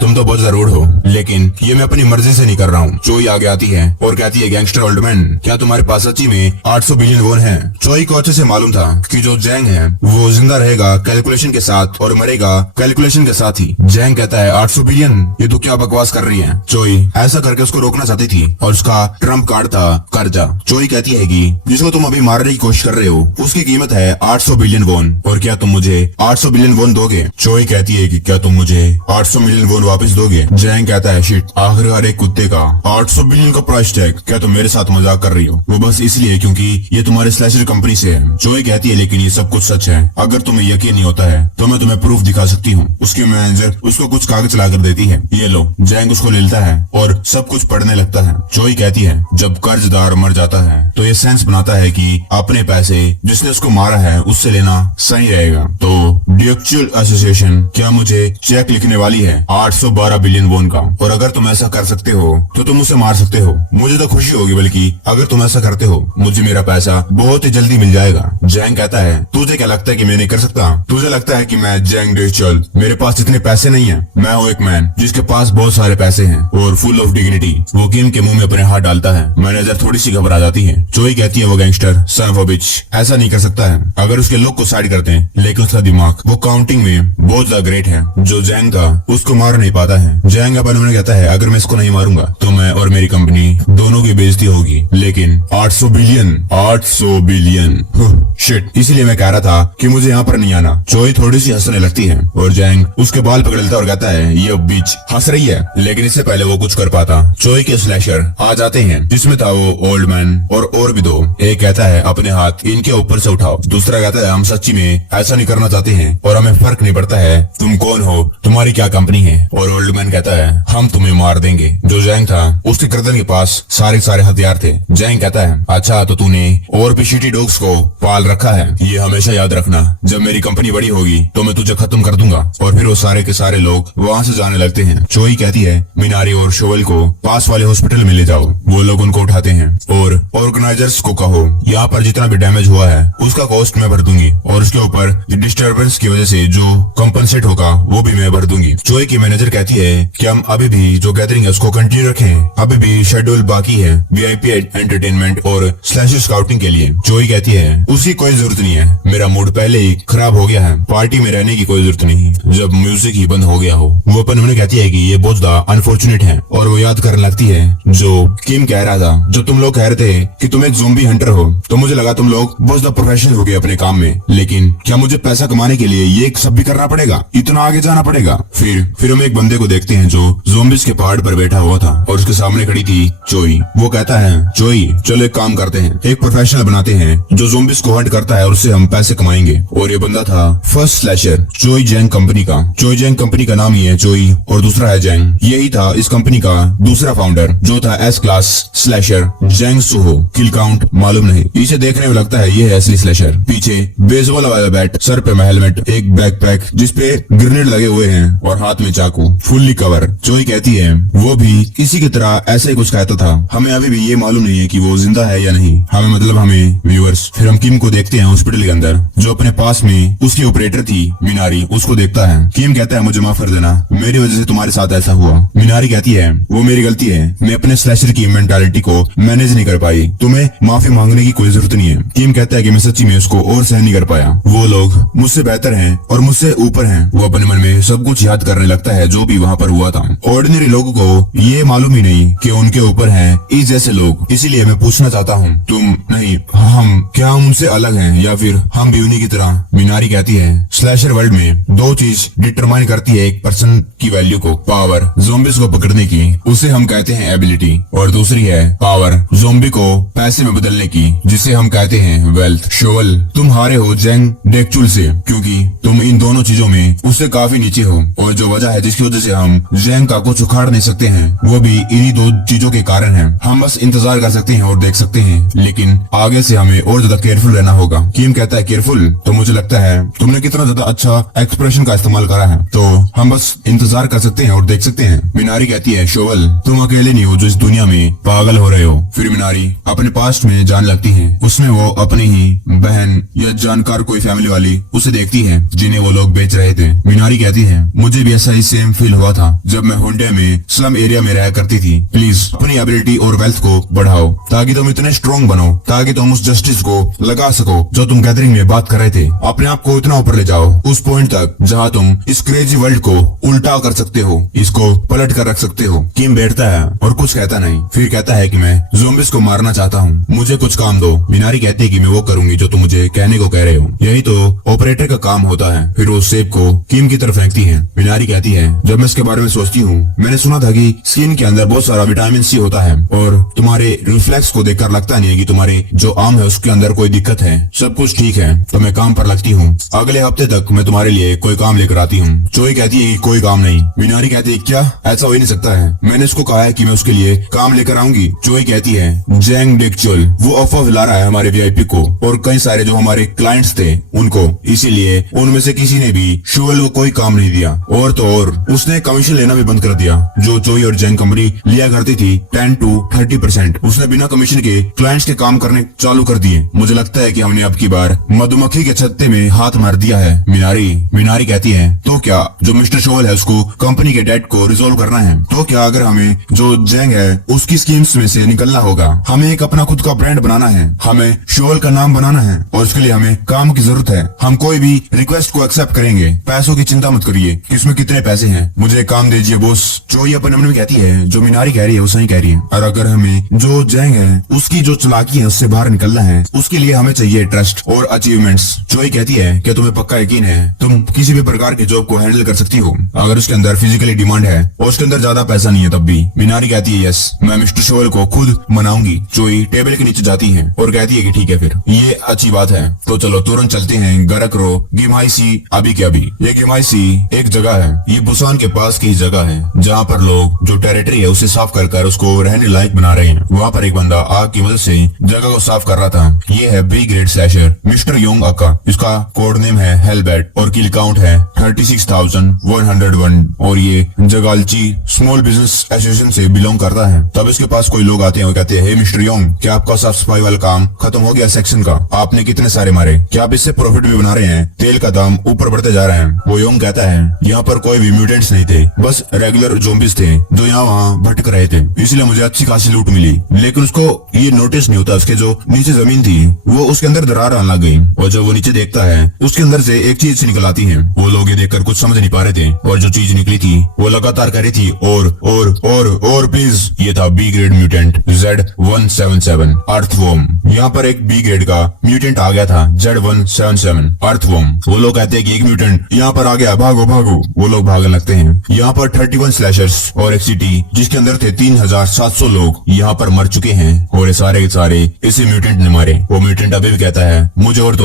तुम तो बहुत जरूर हो, लेकिन ये मैं अपनी मर्जी से नहीं कर रहा हूँ। चोई आगे आती है और कहती है, गैंगस्टर ओल्ड मैन, क्या तुम्हारे पास सच्ची में 800 बिलियन वोन है? चोई को अच्छे से मालूम था कि जो जैंग है वो जिंदा रहेगा कैलकुलेशन के साथ और मरेगा कैलकुलेशन के साथ ही। जैंग कहता है, 800 बिलियन? ये तो क्या बकवास कर रही है? चोई ऐसा करके उसको रोकना चाहती थी और उसका ट्रम्प कार्ड था कर्जा। चोई कहती है कि जिसको तुम अभी मारने की कोशिश कर रहे हो उसकी कीमत है 800 बिलियन वोन, और क्या तुम मुझे 800 बिलियन वोन दोगे? चोई कहती है कि क्या तुम मुझे 800 मिलियन वोन वापस दोगे? जैंग कहता है, शिट, आखिरकार एक कुत्ते का 800 बिलियन का प्राइस टैग। क्या तुम मेरे साथ मजाक कर रही हो? वो बस इसलिए क्योंकि ये तुम्हारे स्लैशर कंपनी से है। चोई कहती है, लेकिन ये सब कुछ सच है। अगर तुम्हें यकीन नहीं होता है तो मैं तुम्हें प्रूफ दिखा सकती हूँ। उसके मैनेजर उसको कुछ कागज ला कर देती है। ये लो। जैंग उसको लेता है और सब कुछ पढ़ने लगता है। चोई कहती है, जब कर्जदार मर जाता है तो ये सेंस बनाता है कि अपने पैसे जिसने उसको मारा है उससे लेना सही रहेगा। तो ड्यूक्चुअल एसोसिएशन क्या मुझे चेक लिखने वाली है 812 बिलियन वोन का, और अगर तुम ऐसा कर सकते हो तो तुम उसे मार सकते हो। मुझे तो खुशी होगी, बल्कि अगर तुम ऐसा करते हो मुझे मेरा पैसा बहुत ही जल्दी मिल जाएगा। जैंग कहता है, तुझे क्या लगता है कि मैं नहीं कर सकता? तुझे लगता है कि मैं जैंग ड्यूक्चुअल, मेरे पास इतने पैसे नहीं है? मैं हूँ एक मैन जिसके पास बहुत सारे पैसे हैं और फुल ऑफ डिग्निटी। वो किम के मुंह में अपने हाथ डालता है। मैनेजर थोड़ी सी घबरा जाती है। चोई कहती है, वो गैंगस्टर सन ऑफ अ बिच ऐसा नहीं कर सकता है। अगर उसके लोग को साइड करते हैं, लेकिन उसका दिमाग वो काउंटिंग में बहुत ज्यादा ग्रेट है। जो जैंग था उसको मार नहीं पाता है। जैंग अपन उन्हें कहता है, अगर मैं इसको नहीं मारूंगा तो मैं और मेरी कंपनी दोनों की बेइज्जती होगी। लेकिन 800 बिलियन, 800 बिलियन, शिट, इसलिए मैं कह रहा था कि मुझे यहाँ पर नहीं आना। चोई थोड़ी सी हंसने लगती है और जैंग उसके बाल पकड़ लेता और कहता है, ये बीच हंस रही है। लेकिन इससे पहले वो कुछ कर पाता, चोई के स्लैशर आ जाते हैं, जिसमें था वो ओल्ड मैन और भी दो। एक कहता है, अपने हाथ इनके ऊपर से उठाओ। दूसरा कहता है, हम सच्ची में ऐसा नहीं करना चाहते हैं और हमें फर्क नहीं पड़ता है तुम कौन हो, तुम्हारी क्या कंपनी है। और ओल्ड मैन कहता है, हम तुम्हें मार देंगे। जो जैंग था उसके गर्दन के पास सारे हथियार थे। जैंग कहता है, अच्छा तो तूने और भी शिटी डॉग्स को पाल रखा है। ये हमेशा याद रखना, जब मेरी कंपनी बड़ी होगी तो मैं तुझे खत्म कर दूंगा। और फिर वो सारे के सारे लोग वहाँ से जाने लगते हैं। चोई कहती है, मिनारी और शोवल को पास वाले हॉस्पिटल में ले जाओ। वो लोग उनको उठाते हैं और ऑर्गेनाइजर्स को कहो, यहाँ पर जितना भी डैमेज हुआ है उसका कॉस्ट मैं भर दूंगी और उसके ऊपर डिस्टर्बेंस की वजह से जो कंपनसेट होगा वो भी मैं भर दूंगी। चोई की मैनेजर कहती है कि हम अभी भी जो गैदरिंग है उसको कंटिन्यू रखें, अभी भी शेड्यूल बाकी है वीआईपी एंटरटेनमेंट और स्लैश स्काउटिंग के लिए। चोई कहती है, उसकी कोई जरूरत नहीं है, मेरा मूड पहले ही खराब हो गया है, पार्टी में रहने की कोई जरूरत नहीं जब म्यूजिक ही बंद हो गया हो। वो अपन उन्हें कहती है कि ये बहुत ज्यादा अनफॉर्चुनेट है और वो याद करने लगती है जो किम कह रहा था, जो तुम लोग कह रहे थे कि तुम एक ज़ोंबी हंटर हो, तो मुझे लगा तुम लोग बहुत ज्यादा प्रोफेशनल हो गए अपने काम में, लेकिन क्या मुझे पैसा कमाने के लिए ये सब भी करना पड़ेगा, इतना आगे जाना पड़ेगा? फिर हम एक बंदे को देखते हैं जो ज़ोंबीज के पहाड़ पर बैठा हुआ था और उसके सामने खड़ी थी चोई। वो कहता है, चोई चलो एक काम करते हैं, एक प्रोफेशनल बनाते हैं जो ज़ोंबीज को हंट करता है और उससे हम पैसे कमाएंगे। और ये बंदा था फर्स्ट स्लैशर चोई जैंग कंपनी का। चोई जैंग कंपनी का नाम ही है चोई और दूसरा है जैंग। यही था इस कंपनी का दूसरा फाउंडर जो था एस क्लास स्लैशर जैंग सुहो। किल काउंट मालूम नहीं, इसे देखने में लगता है ये है असली स्लैशर। पीछे बेसबॉल वाला बैट, सर पे हेलमेट, एक बैकपैक जिसपे ग्रेनेड लगे हुए हैं और हाथ में चाकू, फुल्ली कवर। चोई कहती है, वो भी इसी की तरह ऐसे ही कुछ कहता था। हमें अभी भी ये मालूम नहीं है कि वो जिंदा है या नहीं, हमें व्यूअर्स। फिर हम किम को देखते हैं हॉस्पिटल के अंदर, जो अपने पास में उसकी ऑपरेटर थी मिनारी, उसको देखता है। किम कहता है, मुझे माफ कर देना, मेरी वजह से तुम्हारे साथ ऐसा हुआ। मिनारी कहती है, वो मेरी गलती है, मैं अपने स्लैशर की मेंटालिटी को मैनेज नहीं कर पाई, तुम्हें माफी मांगने की कोई जरूरत नहीं है। किम कहता है कि मैं सच्ची में उसको और सहन नहीं कर पाया, वो लोग मुझसे बेहतर हैं और मुझसे ऊपर हैं। वो अपने मन में सब कुछ याद करने लगता है जो भी वहाँ पर हुआ था। ऑर्डिनरी लोगों को ये मालूम ही नहीं कि उनके ऊपर हैं इस जैसे लोग। इसीलिए मैं पूछना चाहता हूँ, तुम नहीं हम, क्या हम उनसे अलग हैं या फिर हम भी उन्हीं की तरह? मिनारी कहती है, स्लैशर वर्ल्ड में दो चीज डिटरमाइन करती है एक पर्सन की वैल्यू को, पावर ज़ोंबीज को पकड़ने की, उसे हम कहते हैं एबिलिटी, और दूसरी है पावर ज़ोंबी को पैसे में बदलने की, जिसे हम कहते हैं वेल्थ। शोवल, तुम हारे हो जैंग डेक्चुल से, क्योंकि तुम इन दोनों चीजों में उससे काफी नीचे हो, और जो वजह है जिसकी वजह से हम जैंग का कुछ उखाड़ नहीं सकते हैं वो भी इन्हीं दो चीजों के कारण है। हम बस इंतजार कर सकते हैं और देख सकते हैं, लेकिन आगे से हमें और ज्यादा केयरफुल रहना होगा। किम कहता है केयरफुल, तो मुझे लगता है तुमने कितना ज्यादा अच्छा एक्सप्रेशन का इस्तेमाल करा है, तो हम बस इंतजार कर सकते हैं और देख सकते हैं। मिनारी कहती है शोवल तुम अकेले नहीं हो जो इस दुनिया में पागल हो रहे हो। फिर मिनारी अपने पास्ट में जान लगती है, उसमें वो अपनी ही बहन या जानकार कोई फैमिली वाली उसे देखती है जिन्हें वो लोग बेच रहे थे। मिनारी कहती है मुझे भी ऐसा ही सेम फील हुआ था जब मैं हुंडे में स्लम एरिया में रहा करती थी। प्लीज अपनी एबिलिटी और वेल्थ को बढ़ाओ ताकि तुम इतने स्ट्रॉन्ग बनो ताकि तुम उस जस्टिस को लगा सको जो तुम गैदरिंग में बात कर रहे थे। अपने आप को इतना ऊपर ले जाओ उस पॉइंट तक जहाँ तुम इस क्रेजी वर्ल्ड को उल्टा कर सकते हो, इसको पलट कर रख सकते हो। किम बैठता है और कुछ कहता नहीं, फिर कहता है कि मैं ज़ोंबीज को मारना चाहता हूँ, मुझे कुछ काम दो। मिनारी कहती है कि मैं वो करूंगी जो तुम मुझे कहने को कह रहे हो, यही तो ऑपरेटर का काम होता है। फिर वो सेब को किम की तरफ फेंकती है। मिनारी कहती है जब मैं इसके बारे में सोचती हूँ मैंने सुना था कि स्किन के अंदर बहुत सारा विटामिन सी होता है और तुम्हारे रिफ्लेक्स को देखकर लगता नहीं है कि तुम्हारे जो आर्म है उसके अंदर कोई दिक्कत है। सब कुछ ठीक है तो मैं काम पर लगती हूँ, अगले हफ्ते तक मैं तुम्हारे लिए कोई काम लेकर आती हूँ। चोई कहती है कि कोई काम नहीं। मिनारी कहती है क्या, ऐसा हो ही नहीं सकता है, मैंने उसको कहा है कि मैं उसके लिए काम लेकर आऊंगी। चोई कहती है जैंग डेक्चुअल वो अफवाह फैला रहा है हमारे वीआईपी को और कई सारे जो हमारे क्लाइंट्स थे उनको, इसीलिए उनमें से किसी ने भी शोएल को कोई काम नहीं दिया। और तो और उसने कमीशन लेना भी बंद कर दिया जो चोई और जैंग कंपनी लिया करती थी 10 to 30%। उसने बिना कमीशन के क्लाइंट्स के काम करने चालू कर दिए। मुझे लगता है कि हमने अब की बार मधुमक्खी के छत्ते में हाथ मार दिया है। मिनारी कहती है तो क्या जो मिस्टर शोएल है उसको कंपनी के डेट को रिजोल्व करना है, तो क्या अगर हमें जो जैंग है उसकी स्कीम्स में से निकलना होगा, हमें एक अपना खुद का ब्रांड बनाना है, हमें शोएल का नाम बनाना है और उसके लिए हमें काम की जरूरत है। हम कोई भी रिक्वेस्ट को एक्सेप्ट करेंगे, पैसों की चिंता मत करिए कि इसमें कितने पैसे हैं, मुझे काम दीजिए बॉस। जो ये अपने मन में कहती है जो मिनारी कह रही है वो सही कह रही है। और अगर हमें जो जैंग है उसकी जो चालाकी है उससे बाहर निकलना है उसके लिए हमें चाहिए ट्रस्ट और अचीवमेंट्स। जोई कहती है क्या तुम्हें पक्का यकीन है तुम किसी भी प्रकार की जॉब को हैंडल कर सकती हो अगर उसके अंदर फिजिकली डिमांड है और उसके अंदर ज्यादा पैसा नहीं है तब भी। मिनारी कहती है यस मैं मिस्टर शोएल को खुद मनाऊंगी। जोई टेबल के नीचे जाती है और कहती है कि ठीक है फिर ये अच्छी बात है, तो चलो तुरंत चलते हैं गरकरो गिमाईसी अभी के अभी। ये गिमाईसी एक जगह है, ये बुसान के पास की जगह है जहाँ पर लोग जो टेरिटरी है उसे साफ कर उसको रहने लायक बना रहे हैं। वहाँ पर एक बंदा आग की मदद से जगह को साफ कर रहा था। ये है B grade slasher mister Yong aka, इसका कोड नेम है हेलबैट और किल काउंट है 36,101 और ये जगालची स्मॉल बिजनेस एसोसिएशन से बिलोंग करता है। तब इसके पास कोई लोग आते हैं और कहते हैं मिस्टर योंग क्या आपका साफ सफाई वाला काम खत्म हो गया सेक्शन का, आपने कितने सारे मारे, क्या आप इससे प्रॉफिट भी बना रहे हैं, तेल का दाम ऊपर बढ़ते जा रहा है। वो योंग कहता है यहाँ पर कोई भी म्यूटेंट्स नहीं थे, बस रेगुलर ज़ॉम्बीज थे जो यहाँ वहाँ भटक रहे थे, इसलिए मुझे अच्छी खासी लूट मिली। लेकिन उसको ये नोटिस नहीं होता उसके जो नीचे जमीन थी वो उसके अंदर दरार आने लग गई और जो वो नीचे देखता है उसके अंदर से एक चीज से निकल आती है। वो लोग ये देखकर कुछ समझ नहीं पा रहे थे और जो चीज निकली थी वो लगातार कह रही थी और प्लीज। ये था B grade mutant Z177 earthworm. यहाँ पर एक बी ग्रेड का म्यूटेंट आ गया था Z177 अर्थवॉर्म। वो लोग कहते हैं कि एक म्यूटेंट यहाँ पर आ गया, भागो भागो। वो लोग भागने लगते हैं। यहाँ पर 31 स्लैशर्स और एक सिटी जिसके अंदर थे 3,700 लोग यहाँ पर मर चुके हैं और ये सारे के सारे इसी म्यूटेंट ने मारे। वो म्यूटेंट अभी भी कहता है मुझे और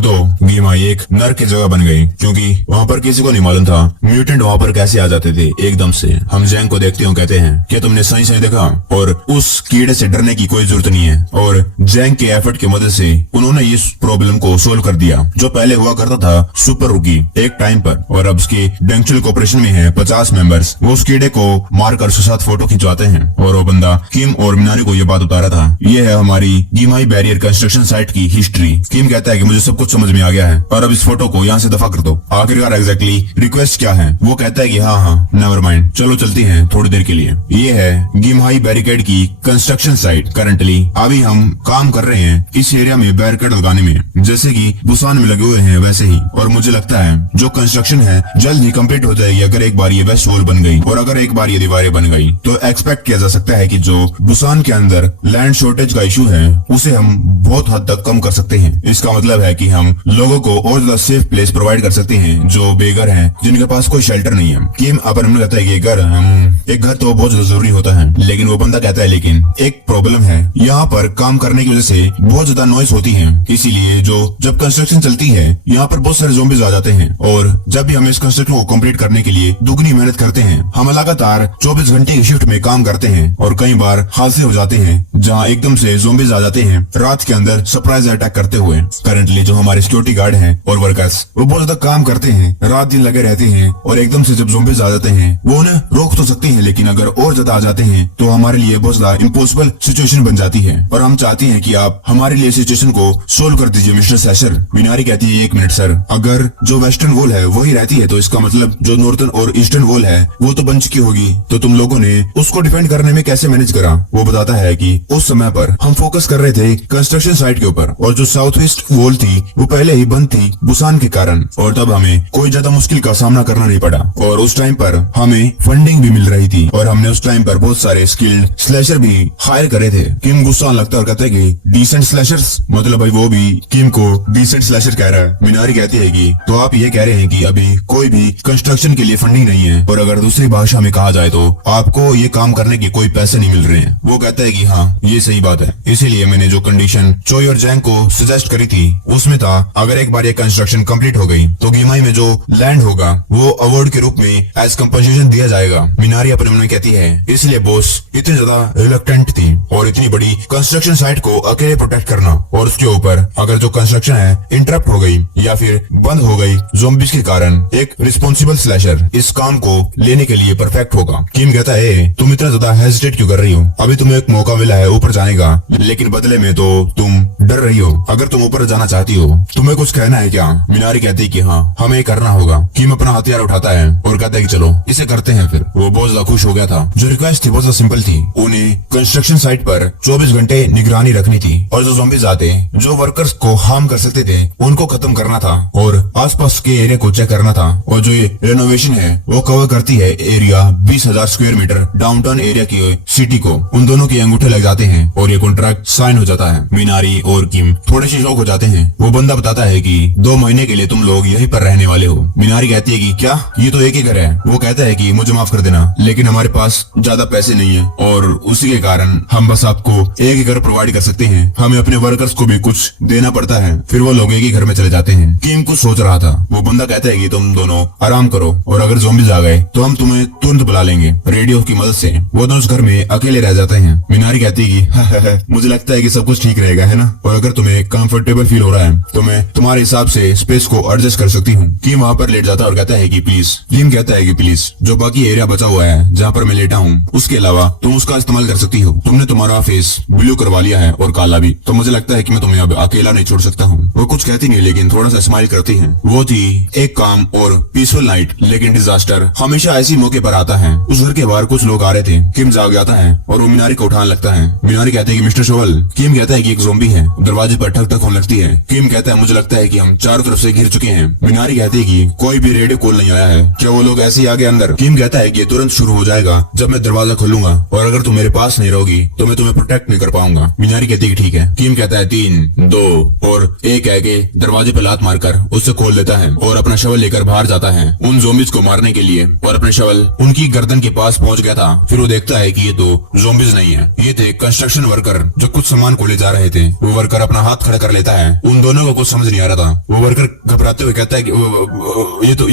दो गिमाई एक नर की जगह बन गई क्योंकि वहाँ पर किसी को नहीं मालूम था म्यूटेंट वहाँ पर कैसे आ जाते थे एकदम से। हम जैंग को देखते हो कहते हैं क्या तुमने सही सही देखा और उस कीड़े से डरने की कोई जरूरत नहीं है। और जैंग के एफर्ट की मदद से उन्होंने इस प्रॉब्लम को सोल्व कर दिया जो पहले हुआ करता था सुपर रुकी एक टाइम पर। और अब उसके डेंचुअल कॉर्पोरेशन में है 50 मेंबर्स। वो उस कीड़े को मारकर उसके साथ फोटो खिंचवाते हैं और वो बंदा किम और मिनारी को ये बात बता रहा था। ये है हमारी गिमाई बैरियर कंस्ट्रक्शन साइट की हिस्ट्री। किम कहता है कि मुझे सब कुछ समझ में आ गया है और अब इस फोटो को यहाँ से दफा कर दो। आखिरकार एग्जैक्टली रिक्वेस्ट क्या है? वो कहता है कि हाँ नेवर माइंड, चलो चलती हैं थोड़ी देर के लिए। ये है गिमाई बैरिकेड की कंस्ट्रक्शन साइट। करंटली अभी हम काम कर रहे हैं इस एरिया में बैरिकेड लगाने में, जैसे कि बुसान में लगे हुए हैं वैसे ही। और मुझे लगता है जो कंस्ट्रक्शन है जल्द ही कंप्लीट हो जाएगी अगर एक बार ये वेस्ट वॉल बन गई और अगर एक बार ये दीवारें बन गई तो एक्सपेक्ट किया जा सकता है कि जो बुसान के अंदर लैंड शॉर्टेज का इशू है उसे हम बहुत हद तक कम कर सकते हैं। इसका मतलब है कि हम लोगों को और ज्यादा सेफ प्लेस प्रोवाइड कर सकते हैं जो बेघर हैं, जिनके पास कोई शेल्टर नहीं है। किम अपन कहता है कि एक घर तो बहुत ज्यादा जरूरी होता है, लेकिन वो बंदा कहता है लेकिन एक प्रॉब्लम है, यहाँ पर काम करने की वजह से बहुत ज्यादा नॉइस होती है, इसीलिए जब कंस्ट्रक्शन चलती है यहाँ पर बहुत सारे ज़ॉम्बीज आ जाते हैं और जब भी हम इस कंस्ट्रक्शन को कंप्लीट करने के लिए दुगनी मेहनत करते हैं। हम लगातार 24 घंटे की शिफ्ट में काम करते हैं और कई बार हादसे हो जाते हैं जहाँ एकदम से ज़ॉम्बीज आ जाते हैं रात के अंदर सरप्राइज अटैक करते हुए। हुए। करंटली जो हमारे सिक्योरिटी गार्ड हैं और वर्कर्स वो बहुत ज्यादा काम करते हैं, रात दिन लगे रहते हैं, और एकदम से जब ज़ॉम्बीज़ आ जाते हैं वो उन्हें रोक तो सकते हैं, लेकिन अगर और ज्यादा आ जाते हैं तो हमारे लिए बहुत ज्यादा इम्पॉसिबल सिचुएशन बन जाती है। और हम चाहते हैं कि आप हमारे लिए सिचुएशन को सोल्व कर दीजिए मिस्टर सैशर। मिनारी कहती है 1 मिनट सर, अगर जो वेस्टर्न वॉल है वही रहती है तो इसका मतलब जो नॉर्थन और ईस्टर्न वॉल है वो तो बन चुकी होगी, तो तुम लोगों ने उसको डिफेंड करने में कैसे मैनेज करा। वो बताता है कि उस समय पर हम फोकस कर रहे थे कंस्ट्रक्शन साइट के ऊपर, और जो साउथ ईस्ट वॉल थी वो पहले ही बंद थी बुसान के कारण, और तब हमें कोई ज्यादा मुश्किल का सामना करना नहीं पड़ा, और उस टाइम पर हमें फंडिंग भी मिल रही थी, और हमने उस टाइम पर बहुत सारे स्किल्ड स्लैशर भी हायर करे थे। किम गुस्सा लगता है और कहता है कि डिसेंट स्लैशर्स, मतलब भाई वो भी किम को डिसेंट स्लैशर कह रहा है। मिनारी कहती है कि तो आप ये कह रहे हैं कि अभी कोई भी कंस्ट्रक्शन के लिए फंडिंग नहीं है, और अगर दूसरी भाषा में कहा जाए तो आपको ये काम करने के कोई पैसे नहीं मिल रहे हैं। वो कहता है कि हाँ ये सही बात है, इसीलिए मैंने जो कंडीशन चोई और जैंग को सजेस्ट करी थी उसमें था अगर एक बार ये कंस्ट्रक्शन कंप्लीट हो गई तो गिमाई में जो लैंड होगा वो अवार्ड के रूप में एज कंपनसेशन दिया जाएगा। मिनारी अपने मन में कहती है इसलिए बॉस इतनी ज्यादा रिलक्टेंट थी, और इतनी बड़ी कंस्ट्रक्शन साइट को अकेले प्रोटेक्ट करना, और उसके ऊपर अगर जो कंस्ट्रक्शन है इंटरप्ट हो गई या फिर बंद हो गई ज़ॉम्बीज़ के कारण, एक रिस्पॉन्सिबल स्लैशर इस काम को लेने के लिए परफेक्ट होगा। किम कहता है तुम इतना ज्यादा हेजिटेट क्यों कर रही हो, अभी तुम्हें एक मौका मिला है ऊपर जाने का, लेकिन बदले में तो तुम डर रही हो। अगर तुम ऊपर जाना चाहती हो तुम्हें कुछ कहना है क्या। मिनारी कहती है कि हाँ हमें करना होगा। किम अपना हथियार उठाता है और कहता है कि चलो इसे करते हैं। फिर वो बहुत ज्यादा खुश हो गया था। जो रिक्वेस्ट थी बहुत ज्यादा सिंपल थी, उन्हें कंस्ट्रक्शन साइट पर 24 घंटे निगरानी रखनी थी, और जो ज़ॉम्बीज़ आते जो वर्कर्स को हार्म कर सकते थे उनको खत्म करना था, और आसपास के एरिया को चेक करना था। और जो ये रेनोवेशन है वो कवर करती है area 20,000 square metre downtown area की सिटी को। उन दोनों के अंगूठे लग जाते हैं और ये कॉन्ट्रैक्ट साइन हो जाता है। मिनारी और किम थोड़े से शौक हो जाते हैं। वो बंदा बताता है कि 2 महीने के लिए तुम लोग यहीं पर रहने वाले हो। मिनारी कहती है कि क्या, ये तो एक ही घर है। वो कहता है कि मुझे माफ कर देना, लेकिन हमारे पास ज्यादा पैसे नहीं है, और उसी के कारण हम बस आपको एक ही घर प्रोवाइड कर सकते हैं। हमें अपने वर्कर्स को भी कुछ देना पड़ता है। फिर वो लोग एक ही घर में चले जाते हैं। किम कुछ सोच रहा था। वो बंदा कहता है कि तुम दोनों आराम करो, और अगर ज़ॉम्बीज़ आ गए तो हम तुम्हें तुरंत बुला लेंगे रेडियो की मदद से। वो दोनों उस घर में अकेले रह जाते हैं। मिनारी कहती है कि मुझे लगता है कि सब कुछ ठीक रहेगा, है ना, और अगर तुम्हें कंफर्टेबल फील हो रहा है तो मैं तुम्हारे हिसाब से स्पेस को एडजस्ट कर सकती हूँ। किम वहाँ पर लेट जाता है और कहता है कि प्लीज। किम कहता है कि प्लीज जो बाकी एरिया बचा हुआ है जहाँ पर मैं लेटा हूँ उसके अलावा तुम उसका इस्तेमाल कर सकती हो। तुमने तुम्हारा फेस ब्लू करवा लिया है और काला भी, तो मुझे लगता है कि मैं तुम्हें अब अकेला नहीं छोड़ सकता हूँ। वो कुछ कहती नहीं लेकिन थोड़ा सा स्माइल करती है। वो थी एक काम और पीसफुल नाइट, लेकिन डिजास्टर हमेशा ऐसी मौके पर आता है। उस घर के बाहर कुछ लोग आ रहे थे। किम जाग जाता है और वो मिनारी को उठाने लगता है। मिनारी कहते हैं कि मिस्टर शोवल। किम कहता है कि एक ज़ॉम्बी है। दरवाजे पर ठक ठक होने लगती है। किम कहता है मुझे लगता है कि हम चारों तरफ से घिर चुके हैं। मिनारी कहती है कि कोई भी रेडियो कॉल नहीं आया है, क्या वो लोग ऐसे ही आ गए अंदर। किम कहता है कि ये तुरंत शुरू हो जाएगा जब मैं दरवाजा खोलूंगा, और अगर तुम मेरे पास नहीं रहोगी तो मैं तुम्हें प्रोटेक्ट नहीं कर पाऊंगा। मिनारी कहती है कि ठीक है। किम कहता है 3, 2 और 1 कह के दरवाजे पर लात मारकर उससे खोल देता है और अपना शवल लेकर बाहर जाता है उन ज़ॉम्बीज़ को मारने के लिए। और अपने शवल उनकी गर्दन के पास पहुंच गया था। फिर वो देखता है कि ये तो ज़ॉम्बीज़ नहीं है, ये थे कंस्ट्रक्शन वर्कर जो कुछ सामान को ले जा रहे थे। वो वर्कर अपना हाथ खड़ा कर लेता है। उन दोनों को कुछ समझ नहीं आ रहा था। वो वर्कर घबराते हुए कहता है कि ये तो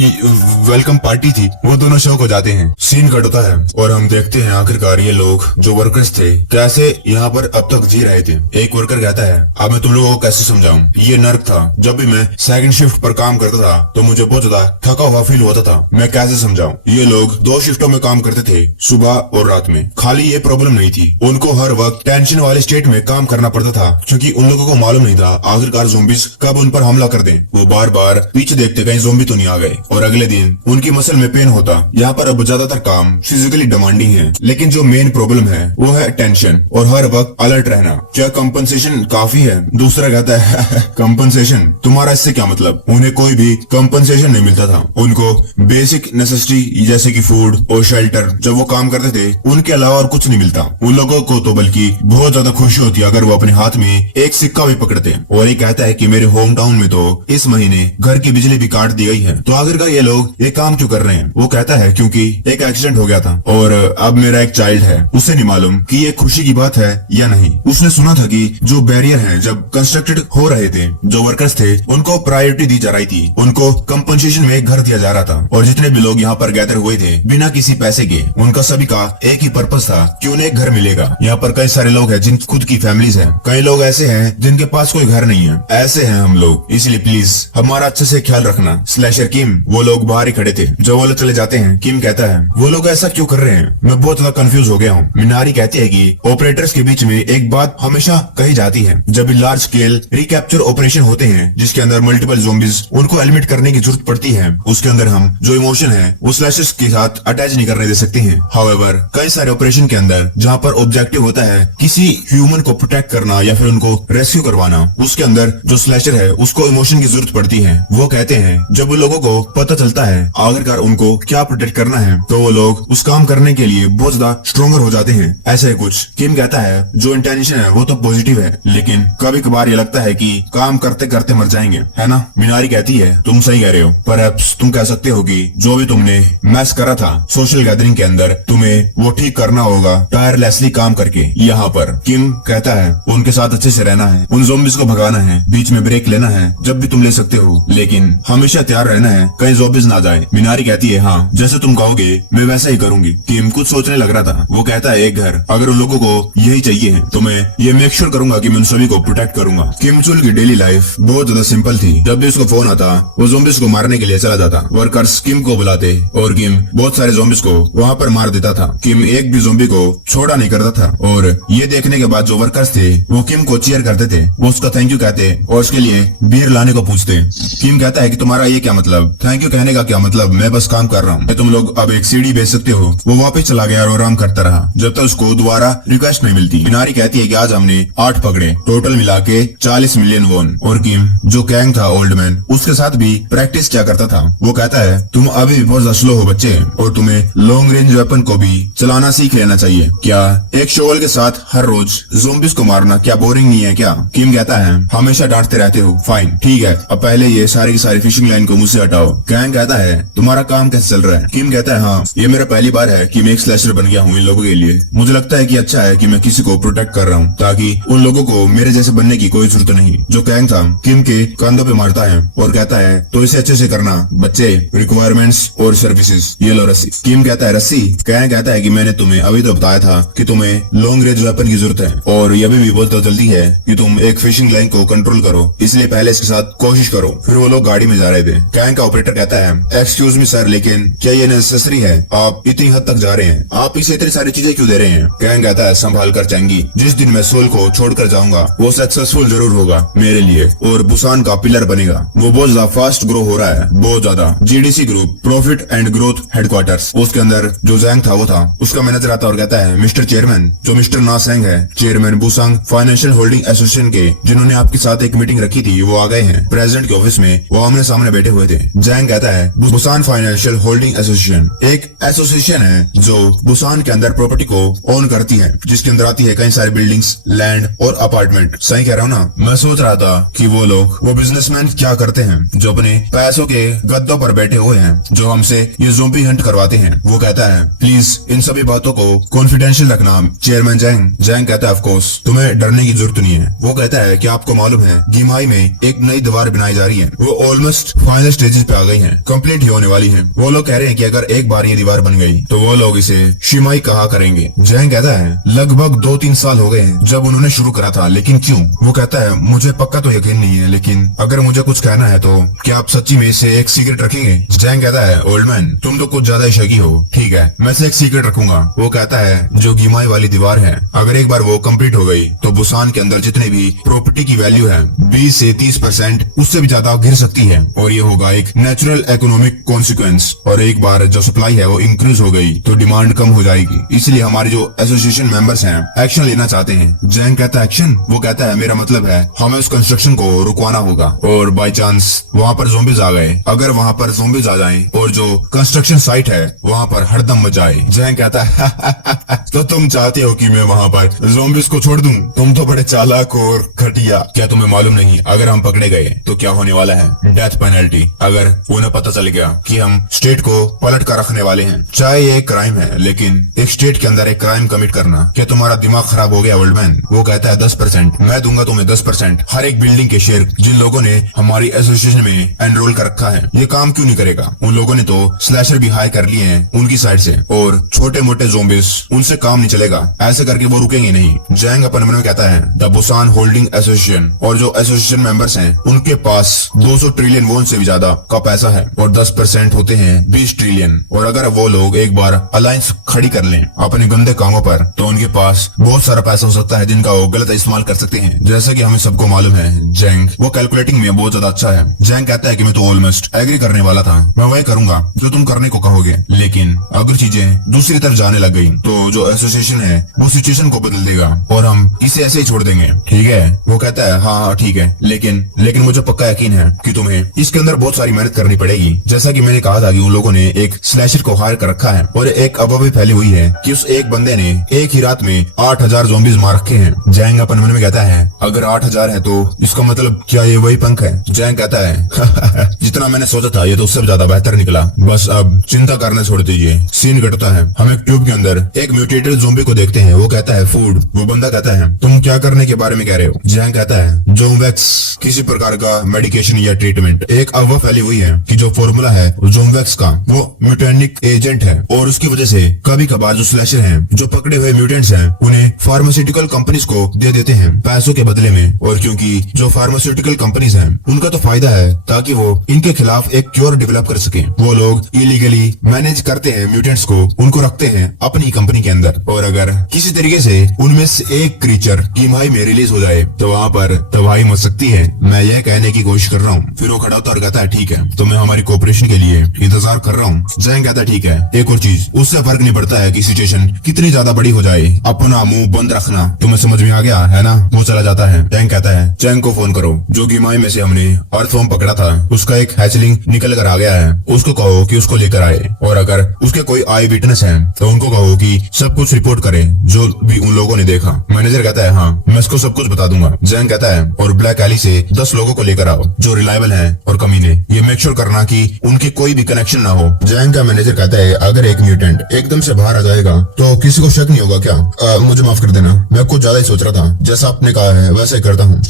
वेलकम पार्टी थी। वो दोनों शौक हो जाते हैं। सीन कट होता है और हम देखते हैं आखिरकार ये लोग जो वर्कर्स थे कैसे यहाँ पर अब तक जी रहे थे। एक वर्कर कहता है अब मैं तुम लोगों को कैसे समझाऊं, ये नर्क था। जब भी मैं सेकंड शिफ्ट पर काम करता था तो मुझे बहुत ज्यादा थका हुआ फील होता था। मैं कैसे समझाऊं, ये लोग 2 शिफ्टों में काम करते थे, सुबह और रात में। खाली ये प्रॉब्लम नहीं थी, उनको हर वक्त टेंशन वाले स्टेट में काम करना पड़ता था, क्योंकि उन लोगों को मालूम नहीं था आखिरकार ज़ॉम्बीज़ कब उन पर हमला कर दें। वो बार बार पीछे देखते कहीं ज़ॉम्बी तो नहीं आ गए, और अगले दिन उनकी मसल में पेन होता। यहाँ पर अब ज्यादातर काम फिजिकली डिमांडिंग है, लेकिन जो मेन प्रॉब्लम है वो है टेंशन और हर वक्त अलर्ट रहना। क्या कंपनसेशन काफी है? दूसरा कहता है कंपनसेशन, तुम्हारा इससे क्या मतलब? उन्हें कोई भी कंपनसेशन नहीं मिलता था। उनको बेसिक नेसेसिटी जैसे कि फूड और शेल्टर जब वो काम करते थे उनके अलावा और कुछ नहीं मिलता। उन लोगों को तो बल्कि बहुत ज्यादा खुशी होती है अगर वो अपने हाथ में एक सिक्का भी पकड़ते। और ये कहता है कि मेरे होम टाउन में तो इस महीने घर की बिजली भी काट दी गई है। तो आखिरकार ये लोग ये काम क्यों कर रहे हैं? वो कहता है क्योंकि एक एक्सीडेंट हो गया था और अब मेरा एक चाइल्ड है। उसे नहीं मालूम कि ये खुशी की बात है या नहीं। उसने सुना था कि जो बैरियर हैं जब कंस्ट्रक्टेड हो रहे थे, जो वर्कर्स थे उनको प्रायोरिटी दी जा रही थी। उनको कंपनसेशन में एक घर दिया जा रहा था और जितने भी लोग यहाँ पर गैदर हुए थे बिना किसी पैसे के, उनका सभी का एक ही पर्पस था कि उन्हें एक घर मिलेगा। यहाँ पर कई सारे लोग हैं जिन खुद की फैमिलीज है, कई लोग ऐसे हैं जिनके पास कोई घर नहीं है। ऐसे हैं हम लोग, इसलिए प्लीज हमारा अच्छे से ख्याल रखना। स्लैशर किम, वो लोग बाहर ही खड़े थे। जब वो लोग चले जाते हैं, किम कहता है वो लोग ऐसा क्यों कर रहे हैं, मैं बहुत ज्यादा कंफ्यूज हो गया हूँ। मिनारी कहती है कि ऑपरेटर्स के बीच में एक बात हमेशा कही जाती है, जब भी लार्ज स्केल रिकैप्चर ऑपरेशन होते हैं जिसके अंदर मल्टीपल ज़ॉम्बीज उनको एलिमिनेट करने की जरूरत पड़ती है, उसके अंदर हम जो इमोशन है वो स्लैशर्स के साथ अटैच नहीं करने दे सकते हैं। हाउएवर कई सारे ऑपरेशन के अंदर जहाँ पर ऑब्जेक्टिव होता है किसी ह्यूमन को प्रोटेक्ट करना या फिर उनको रेस्क्यू करवाना, उसके अंदर जो स्लैशर है उसको इमोशन की जरूरत पड़ती है। वो कहते हैं जब वो लोगों को पता चलता है आखिरकार उनको क्या प्रोटेक्ट करना है तो वो लोग उस काम करने के लिए बहुत ज्यादा स्ट्रोंगर हो जाते हैं। ऐसा ही कुछ किम कहता है जो इंटेंशन है वो तो पॉजिटिव है, लेकिन कभी कभार ये लगता है कि काम करते करते मर जाएंगे, है ना। मिनारी कहती है तुम सही कह रहे हो, पर तुम कह सकते हो कि जो भी तुमने मैस करा था सोशल गैदरिंग के अंदर तुम्हें वो ठीक करना होगा टायरलेसली काम करके। यहाँ पर किम कहता है उनके साथ अच्छे से रहना है, उन ज़ॉम्बीज को भगाना है, बीच में ब्रेक लेना है जब भी तुम ले सकते हो, लेकिन हमेशा तैयार रहना है कहीं ज़ॉम्बीज ना जाए। मिनारी कहती है हाँ जैसे तुम कहोगे मैं वैसा ही करूंगी। किम कुछ सोचने लग रहा था। वो कहता है एक घर, अगर उन लोगों को यही चाहिए है तो मैं ये मेक श्योर करूंगा कि मैं उन सभी को प्रोटेक्ट करूंगा। किम चुल की डेली लाइफ बहुत ज्यादा सिंपल थी। जब भी उसको फोन आता वो ज़ॉम्बीज को मारने के लिए चला जाता। वर्कर्स किम को बुलाते और किम बहुत सारे ज़ॉम्बीज को वहाँ पर मार देता था। किम एक भी ज़ॉम्बी को छोड़ा नहीं करता था और ये देखने के बाद जो वर्कर्स थे वो किम को चीयर करते थे, वो उसका थैंक यू कहते और उसके लिए बियर लाने को पूछते। किम कहता है कि तुम्हारा ये क्या मतलब, थैंक यू कहने का क्या मतलब, मैं बस काम कर रहा हूँ, तुम लोग अब एक सीडी भेज सकते हो। वो वापस चला गया और आराम करता रहा जब तक उसको दोबारा रिक्वेस्ट नहीं मिलती। मिनारी कहती है कि आज हमने 8 पकड़े, टोटल मिला के 40 मिलियन वोन। और किम जो कैंग था ओल्ड मैन उसके साथ भी प्रैक्टिस क्या करता था। वो कहता है तुम अभी भी बहुत ज्यादा स्लो हो बच्चे और तुम्हें लॉन्ग रेंज वेपन को भी चलाना सीख लेना चाहिए। क्या एक शोवल के साथ हर रोज ज़ॉम्बीज को मारना क्या बोरिंग नहीं है क्या। किम कहता है हमेशा डांटते रहते हो, फाइन ठीक है, अब पहले ये सारी की सारी फिशिंग लाइन को मुझसे हटाओ। कैंग कहता है तुम्हारा काम कैसे चल रहा है। किम कहता है हाँ ये मेरा पहली बार है कि मैं एक स्लैशर बन गया हूँ इन लोगों के लिए। मुझे लगता है कि अच्छा है कि मैं किसी को प्रोटेक्ट कर रहा हूँ ताकि उन लोगों को मेरे जैसे बनने की कोई जरूरत नहीं। जो कैंग था किम के कंधों पे मारता है और कहता है तो इसे अच्छे से करना बच्चे, रिक्वायरमेंट्स और सर्विसेज, ये लो रस्सी। किम कहता है रस्सी। कैंग कहता है कि मैंने तुम्हें अभी तो बताया था कि तुम्हें लॉन्ग रेंज वेपन की जरूरत है और ये भी बहुत जल्दी है कि तुम एक फिशिंग लाइन को कंट्रोल करो, इसलिए पहले इसके साथ कोशिश करो। फिर वो लोग गाड़ी में जा रहे थे। कैंग का ऑपरेटर कहता है एक्सक्यूज मी सर, लेकिन क्या ये नेसेसरी है, आप इतनी हद तक जा रहे हैं, आप इसे इतनी सारी चीजें क्यों दे रहे हैं। कैंग कहता है संभाल कर चैंगी, जिस दिन मैं सोल को छोड़कर जाऊंगा वो सक्सेसफुल जरूर होगा मेरे लिए और बुसान का पिलर बनेगा। वो बहुत ज्यादा फास्ट ग्रो हो रहा है, बहुत ज्यादा। GDC group profit and growth headquarters, उसके अंदर जो जैंग था वो था, उसका मैनेजर आता और कहता है मिस्टर चेयरमैन, जो मिस्टर नासेंग है, चेयरमैन बुसांग फाइनेंशियल होल्डिंग एसोसिएशन के, जिन्होंने आपके साथ एक मीटिंग रखी थी, वो आ गए हैं। प्रेसिडेंट के ऑफिस में वो आमने सामने बैठे हुए थे। जैंग कहता है बुसान फाइनेंशियल होल्डिंग एसोसिएशन एक एसोसिएशन है जो बुसान के अंदर प्रॉपर्टी को ओन करती है, जिसके अंदर आती है कई सारी बिल्डिंग्स, लैंड और अपार्टमेंट। सही कह रहा हूँ ना। मैं सोच रहा था कि वो बिजनेसमैन क्या करते हैं जो अपने पैसों के गद्दों पर बैठे हुए हैं, जो हमसे ये ज़ॉम्बी हंट करवाते हैं। वो कहता है प्लीज इन सभी बातों को कॉन्फिडेंशियल रखना चेयरमैन जैंग। जैंग कहता है ऑफ कोर्स, तुम्हें डरने की जरूरत नहीं है। वो कहता है कि आपको मालूम है गिमाई में एक नई दीवार बनाई जा रही है, वो ऑलमोस्ट फाइनल स्टेजेस पे आ गई है, कंप्लीट ही होने वाली है। वो लोग कह रहे हैं कि अगर एक बार ये दीवार बन गई तो वो लोग इसे शिमाई कहा करेंगे। जैंग कहता है लगभग 2-3 साल हो गए हैं जब उन्होंने शुरू करा था, लेकिन क्यों। वो कहता है मुझे पक्का तो यकीन नहीं है, लेकिन अगर मुझे कुछ कहना है तो क्या आप सच्ची में इसे एक सीक्रेट रखेंगे। जैंग कहता है ओल्ड मैन तुम तो कुछ ज्यादा ही शकी हो, ठीक है मैं इसे एक सीक्रेट रखूंगा। वो कहता है जो गिमाई वाली दीवार है, अगर एक बार वो कंप्लीट हो गई तो बुसान के अंदर जितने भी प्रॉपर्टी की वैल्यू है 20 से 30% उससे भी ज्यादा गिर सकती है, और ये होगा एक नेचुरल इकोनॉमिक कॉन्सिक्वेंस। और एक बार जो सप्लाई है वो इंक्रीज हो गई तो डिमांड कम हो जाएगी, इसलिए हमारे जो एसोसिएशन मेंबर्स हैं एक्शन लेना चाहते हैं। जैंग कहता है एक्शन। वो कहता है मेरा मतलब है हमें उस कंस्ट्रक्शन को रुकवाना होगा, और बाय चांस वहाँ पर ज़ॉम्बीज आ गए, अगर वहाँ पर ज़ॉम्बीज आ जाएं और जो कंस्ट्रक्शन साइट है वहाँ पर हड़दम मच जाए। जैंग कहता है तो तुम चाहते हो कि मैं वहाँ पर ज़ॉम्बीज को छोड़ दूं, तुम तो बड़े चालाक और घटिया। क्या तुम्हें मालूम नहीं अगर हम पकड़े गए तो क्या होने वाला है, डेथ पेनल्टी। अगर उन्हें पता चल गया कि हम स्टेट को पलट कर रखने वाले हैं, चाहे ये एक क्राइम है, लेकिन एक स्टेट के अंदर एक क्राइम कमिट करना, क्या तुम्हारा दिमाग खराब हो गया ओल्ड मैन। वो कहता है 10%, मैं दूंगा तुम्हें 10%, हर एक बिल्डिंग के शेयर जिन लोगों ने हमारी हमारी एसोसिएशन में एनरोल कर रखा है, ये काम क्यों नहीं करेगा? उन लोगों ने तो स्लैशर भी हायर कर लिए हैं उनकी साइड से, और छोटे मोटे ज़ॉम्बीज उनसे काम नहीं चलेगा। ऐसे करके वो रुकेंगे नहीं। जैंग अपन मन में कहता है द बुसान होल्डिंग एसोसिएशन और जो एसोसिएशन मेंबर्स हैं उनके पास 200 ट्रिलियन वोन से भी ज्यादा का पैसा है और 10% होते हैं 20 ट्रिलियन। और अगर वो लोग एक बार अलायंस खड़ी कर लें अपने गंदे कामों पर, तो उनके पास बहुत सारा पैसा हो सकता है जिनका वो गलत इस्तेमाल कर सकते हैं। जैसा कि हमें सबको मालूम है, जैंग वो कैलकुलेटिंग में बहुत ज्यादा अच्छा है। जैंग कहता है कि मैं तो ऑलमोस्ट एग्री करने वाला था, मैं वही करूंगा जो तुम करने को कहोगे, लेकिन अगर चीजें दूसरी तरफ जाने लग गई तो जो एसोसिएशन है वो सिचुएशन को बदल देगा और हम इसे ऐसे ही छोड़ देंगे, ठीक है? वो कहता है हाँ ठीक है, लेकिन मुझे पक्का यकीन है कि तुम्हें इसके अंदर बहुत सारी मेहनत करनी पड़ेगी। जैसा कि मैंने कहा था कि उन लोगों ने एक स्लैशर को हायर कर रखा है और एक अफवाह भी फैली हुई है कि उस एक बंदे ने एक ही रात में 8000 ज़ॉम्बीज मार रखे हैं। जैंग अपन मन में कहता है अगर 8000 है तो इसका मतलब क्या ये वही पंख है? जैंग कहता है जितना मैंने सोचा था ये तो उससे ज्यादा बेहतर निकला, बस अब चिंता करना छोड़ दीजिए। सीन कटता है, हम एक ट्यूब के अंदर एक म्यूटेटेड ज़ॉम्बी को देखते हैं। वो कहता है फूड। वो बंदा कहता है तुम क्या करने के बारे में कह रहे हो? जैंग कहता है ज़ोमवैक्स किसी प्रकार का मेडिकेशन या ट्रीटमेंट। एक अफवाह फैली हुई है कि जो फॉर्मूला है ज़ोमवैक्स का वो म्यूटेनिक एजेंट है और उसकी वजह से कभी कभार जो स्लैशर हैं, जो पकड़े हुए म्यूटेंट्स हैं, उन्हें फार्मास्यूटिकल कंपनीज को दे देते हैं पैसों के बदले में। और क्योंकि जो फार्मास्यूटिकल कंपनीज हैं उनका तो फायदा है ताकि वो इनके खिलाफ एक क्योर डेवलप कर सके। वो लोग इलीगली मैनेज करते हैं म्यूटेंट्स को, उनको रखते हैं अपनी कंपनी के अंदर, और अगर किसी तरीके से उनमें से एक क्रीचर कीमाई में रिलीज हो जाए तो वहाँ पर तबाही मच सकती है। मैं यह कहने की कोशिश कर रहा हूँ। फिर वो खड़ा होता और कहता है ठीक है, तो मैं हमारी कोऑपरेशन के लिए इंतजार कर रहा हूँ। जैंग कहता है ठीक है, एक और चीज, उससे फर्क नहीं पड़ता है कि सिचुएशन कितनी ज्यादा बड़ी हो जाए, अपना मुंह बंद रखना। तुम्हें समझ में आ गया है ना? वो चला जाता है। जैंग कहता है जैंग को फोन करो, जो कीमाई में से हमने अर्थवॉर्म पकड़ा था उसका एक हैचलिंग निकल कर आ गया है, उसको कहो कि उसको लेकर आए, और अगर उसके कोई आई विटनेस है तो उनको कहो कि सब कुछ रिपोर्ट करे जो भी उन लोगों ने देखा। मैनेजर कहता है हाँ मैं इसको सब कुछ बता दूंगा। जैंग कहता है और ब्लैक एली से 10 लोगों को लेकर आओ जो रिलायबल हैं और कमीने, ये मेक श्योर करना कि उनके कोई भी कनेक्शन ना हो। जैंग का मैनेजर कहता है अगर एक म्यूटेंट एकदम से बाहर आ जाएगा तो किसी को शक नहीं होगा क्या? मुझे माफ कर देना, मैं कुछ ज्यादा ही सोच रहा था, जैसा आपने कहा है वैसे ही करता हूँ।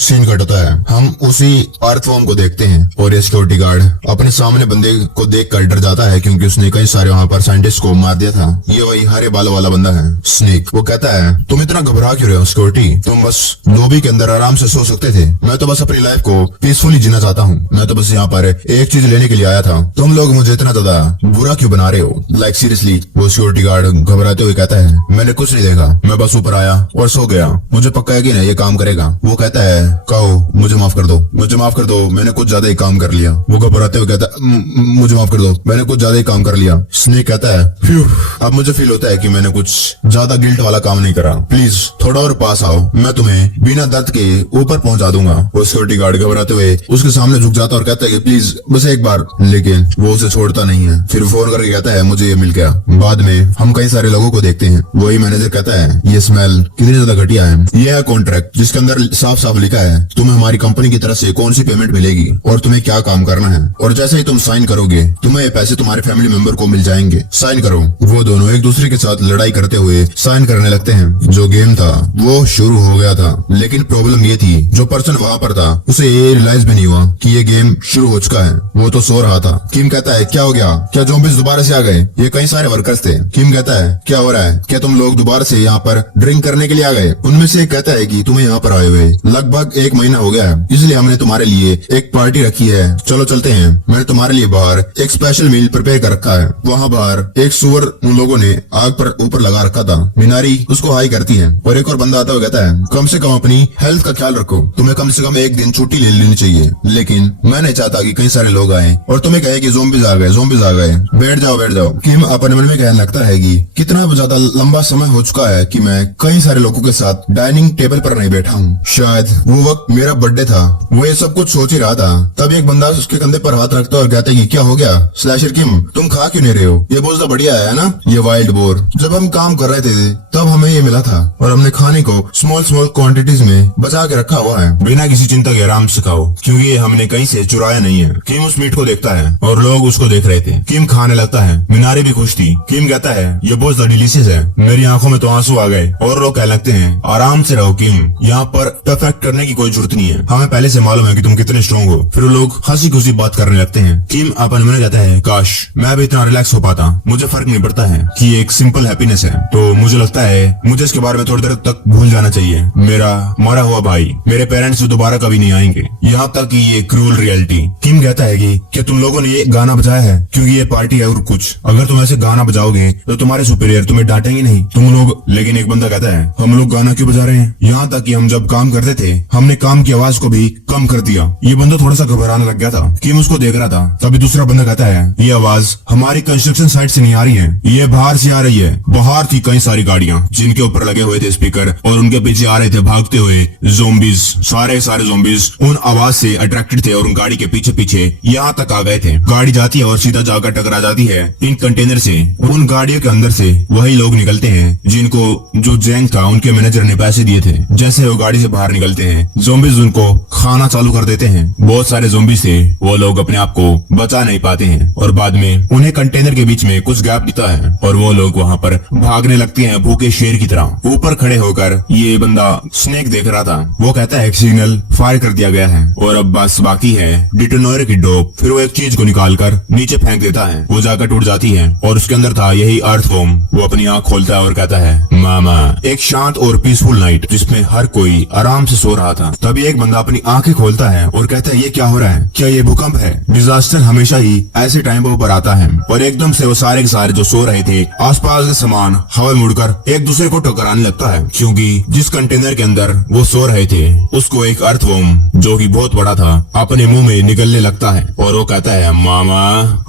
सीन कट होता है, हम उसी अर्थवॉर्म को देखते हैं और ये सिक्योरिटी गार्ड अपने सामने बंदे को देखकर डर जाता है क्योंकि उसने कई सारे वहाँ पर साइंटिस्ट को मार दिया था। ये वही हरे बालों वाला बंदा है, स्नेक। वो कहता है तुम इतना घबरा क्यों रहे हो सिक्योरिटी? तुम बस लॉबी के अंदर आराम से सो सकते थे, मैं तो बस अपनी लाइफ को पीसफुली जीना चाहता हूँ। मैं तो बस यहाँ पर एक चीज लेने के लिए आया था, तुम लोग मुझे इतना ज्यादा बुरा क्यों बना रहे हो? Like seriously. वो सिक्योरिटी गार्ड घबराते हुए कहता है मैंने कुछ नहीं देखा, मैं बस ऊपर आया और सो गया, मुझे पक्का है कि नहीं ये काम करेगा। वो कहता है कहो मुझे माफ कर दो, मुझे माफ कर दो, मैंने कुछ ज्यादा ही काम कर लिया। वो घबराते हुए कहता है मुझे माफ कर दो, मैंने कुछ ज्यादा ही काम कर लिया। स्नेक कहता है फ्यू, अब मुझे फील होता है कि मैंने कुछ ज्यादा गिल्ट वाला काम नहीं करा, प्लीज थोड़ा और पास आओ, मैं तुम्हें बिना दर्द के ऊपर पहुंचा दूंगा। वो सिक्योरिटी गार्ड घबराते हुए उसके सामने झुक जाता और कहता है कि प्लीज बस एक बार, लेकिन वो उसे छोड़ता नहीं है। फिर फोन करके कहता है मुझे ये मिल गया। बाद में हम कई सारे लोगों को देखते हैं, वही मैनेजर कहता है ये स्मेल कितनी ज्यादा घटिया है। ये है कॉन्ट्रैक्ट जिसके अंदर साफ साफ लिखा है तुम्हें हमारी कंपनी की तरफ से कौन सी पेमेंट मिलेगी और तुम्हें क्या काम करना है, और जैसे ही तुम साइन करोगे तुम्हें ये पैसे तुम्हारे फैमिली मेंबर को मिल जाएंगे, साइन करो। वो दोनों एक दूसरे के साथ लड़ाई करते हुए साइन करने लगते हैं। जो गेम था वो शुरू हो गया था, लेकिन प्रॉब्लम ये थी जो पर्सन वहाँ पर था उसे ये रियलाइज भी नहीं हुआ कि ये गेम शुरू हो चुका है, वो तो सो रहा था। किम कहता है क्या हो गया, क्या ज़ॉम्बीज़ दोबारा से आ गए? ये कई सारे वर्कर्स थे। किम कहता है क्या हो रहा है, क्या तुम लोग दोबारा से यहाँ पर ड्रिंक करने के लिए आ गए? उनमें से एक कहता है कि तुम्हें यहाँ पर आए हुए लगभग 1 महीना हो गया है, इसलिए हमने तुम्हारे लिए एक पार्टी रखी है, चलो चलते हैं। मैंने तुम्हारे लिए बाहर एक स्पेशल मील प्रिपेयर कर रखा है। वहाँ बाहर एक सुअर उन लोगों ने आग पर ऊपर लगा रखा था, मीनारी उसको हाई करती है और एक और बंदा आता हुआ कहता है कम से कम अपनी हेल्थ का ख्याल रखो, तुम्हें कम से कम एक दिन छुट्टी ले लेनी चाहिए। लेकिन मैं नहीं चाहता कि कई सारे लोग आए और तुम्हें कहे कि ज़ॉम्बीज़ आ गए, ज़ॉम्बीज़ आ गए, बैठ जाओ बैठ जाओ। किम अपने मन में कहने लगता है कि कितना ज्यादा लंबा समय हो चुका है कि मैं कई सारे लोगों के साथ डाइनिंग टेबल पर नहीं बैठा हूँ। शायद वो वक्त मेरा बर्थडे था, वो ये सब कुछ सोच ही रहा था। तब एक बंदा उसके कंधे पर हाथ रखता और कहता है कि क्या हो गया स्लैशर किम, तुम खा क्यों नहीं रहे हो? ये बहुत बढ़िया है ना ये वाइल्ड बोर। जब हम काम कर रहे थे तब हमें ये मिला था और हमने खाने को स्मॉल स्मॉल क्वांटिटीज में बचा के रखा हुआ है, बिना किसी चिंता के आराम से खाओ, क्योंकि ये हमने कहीं से चुराया नहीं है। किम उस मीट को देखता है और लोग उसको देख रहे थे। किम खाने लगता है, मीनारी भी खुश थी। किम कहता है ये बहुत ज्यादा डिलीशियस है, मेरी आंखों में तो आंसू आ गए। और लोग कहने लगते हैं आराम से रहो किम, यहाँ पर परफेक्ट करने की कोई जरूरत नहीं है, हमें पहले से मालूम है कि कि तुम कितने स्ट्रॉन्ग हो। फिर वो लोग हंसी खुशी बात करने लगते हैं। किम अपन मन कहता है काश मैं भी इतना रिलैक्स हो पाता, मुझे फर्क नहीं पड़ता है कि ये एक सिंपल हैप्पीनेस है, तो मुझे लगता है मुझे इसके बारे में थोड़ी देर तक भूल जाना चाहिए। मेरा मरा हुआ भाई, मेरे पेरेंट्स दोबारा कभी नहीं आएंगे, यहाँ तक कि ये क्रूल रियलिटी। किम कहता है कि तुम लोगों ने ये गाना बजाया है क्योंकि ये पार्टी है और कुछ, अगर तुम ऐसे गाना बजाओगे तो तुम्हारे सुपीरियर तुम्हें डांटेंगे नहीं तुम लोग। लेकिन एक बंदा कहता है हम लोग गाना क्यों बजा रहे हैं, यहाँ तक कि हम जब काम करते थे हमने काम की आवाज को भी कम कर दिया। ये बंदा थोड़ा सा घबराने लग गया था। किम उसको देख रहा था। तभी दूसरा बंदा कहता है ये आवाज हमारी कंस्ट्रक्शन साइट से नहीं आ रही है, ये बाहर से आ रही है। बाहर थी कई सारी गाड़ियां जिनके ऊपर लगे हुए थे स्पीकर और उनके पीछे आ रहे थे भागते हुए ज़ोंबीज। सारे ज़ोंबीज उन आवाज से अट्रैक्टेड थे और उन गाड़ी के पीछे पीछे यहाँ तक आ गए थे। गाड़ी जाती है और सीधा जाकर टकरा जाती है इन कंटेनर से। उन गाड़ियों के अंदर से वही लोग निकलते हैं जिनको जो जैंग था उनके मैनेजर ने पैसे दिए थे। जैसे वो गाड़ी से बाहर निकलते हैं ज़ोंबीज उनको खाना चालू कर देते हैं। बहुत सारे ज़ोंबीज थे, वो लोग अपने आप को बचा नहीं पाते हैं और बाद में उन्हें कंटेनर के बीच में कुछ गैप दिखता है और वो लोग वहाँ पर भागने लगते हैं भूखे शेर की तरह। ऊपर खड़े होकर ये बंदा स्नेक देख रहा था। वो कहता है सिग्नल फायर कर दिया गया है और अब बस बाकी है डिटोनेटर की डोप। फिर वो एक चीज को निकाल कर नीचे फेंक देता है, वो जाकर टूट जाती है और उसके अंदर था यही अर्थवॉर्म। वो अपनी आंख खोलता है और कहता है मामा। एक शांत और पीसफुल नाइट जिसमें हर कोई आराम से सो रहा था। तभी एक बंदा अपनी आंखें खोलता है और कहता है ये क्या हो रहा है, क्या ये भूकंप है। डिजास्टर हमेशा ही ऐसे टाइम पर आता है और एकदम से वो सारे के सारे जो सो रहे थे आसपास के सामान हवा में उड़कर एक दूसरे को टकराने लगता है, क्योंकि जिस कंटेनर के अंदर वो सो रहे थे उसको एक अर्थवॉर्म जो कि बहुत बड़ा था अपने मुंह में निकलने लगता है और वो कहता है मामा।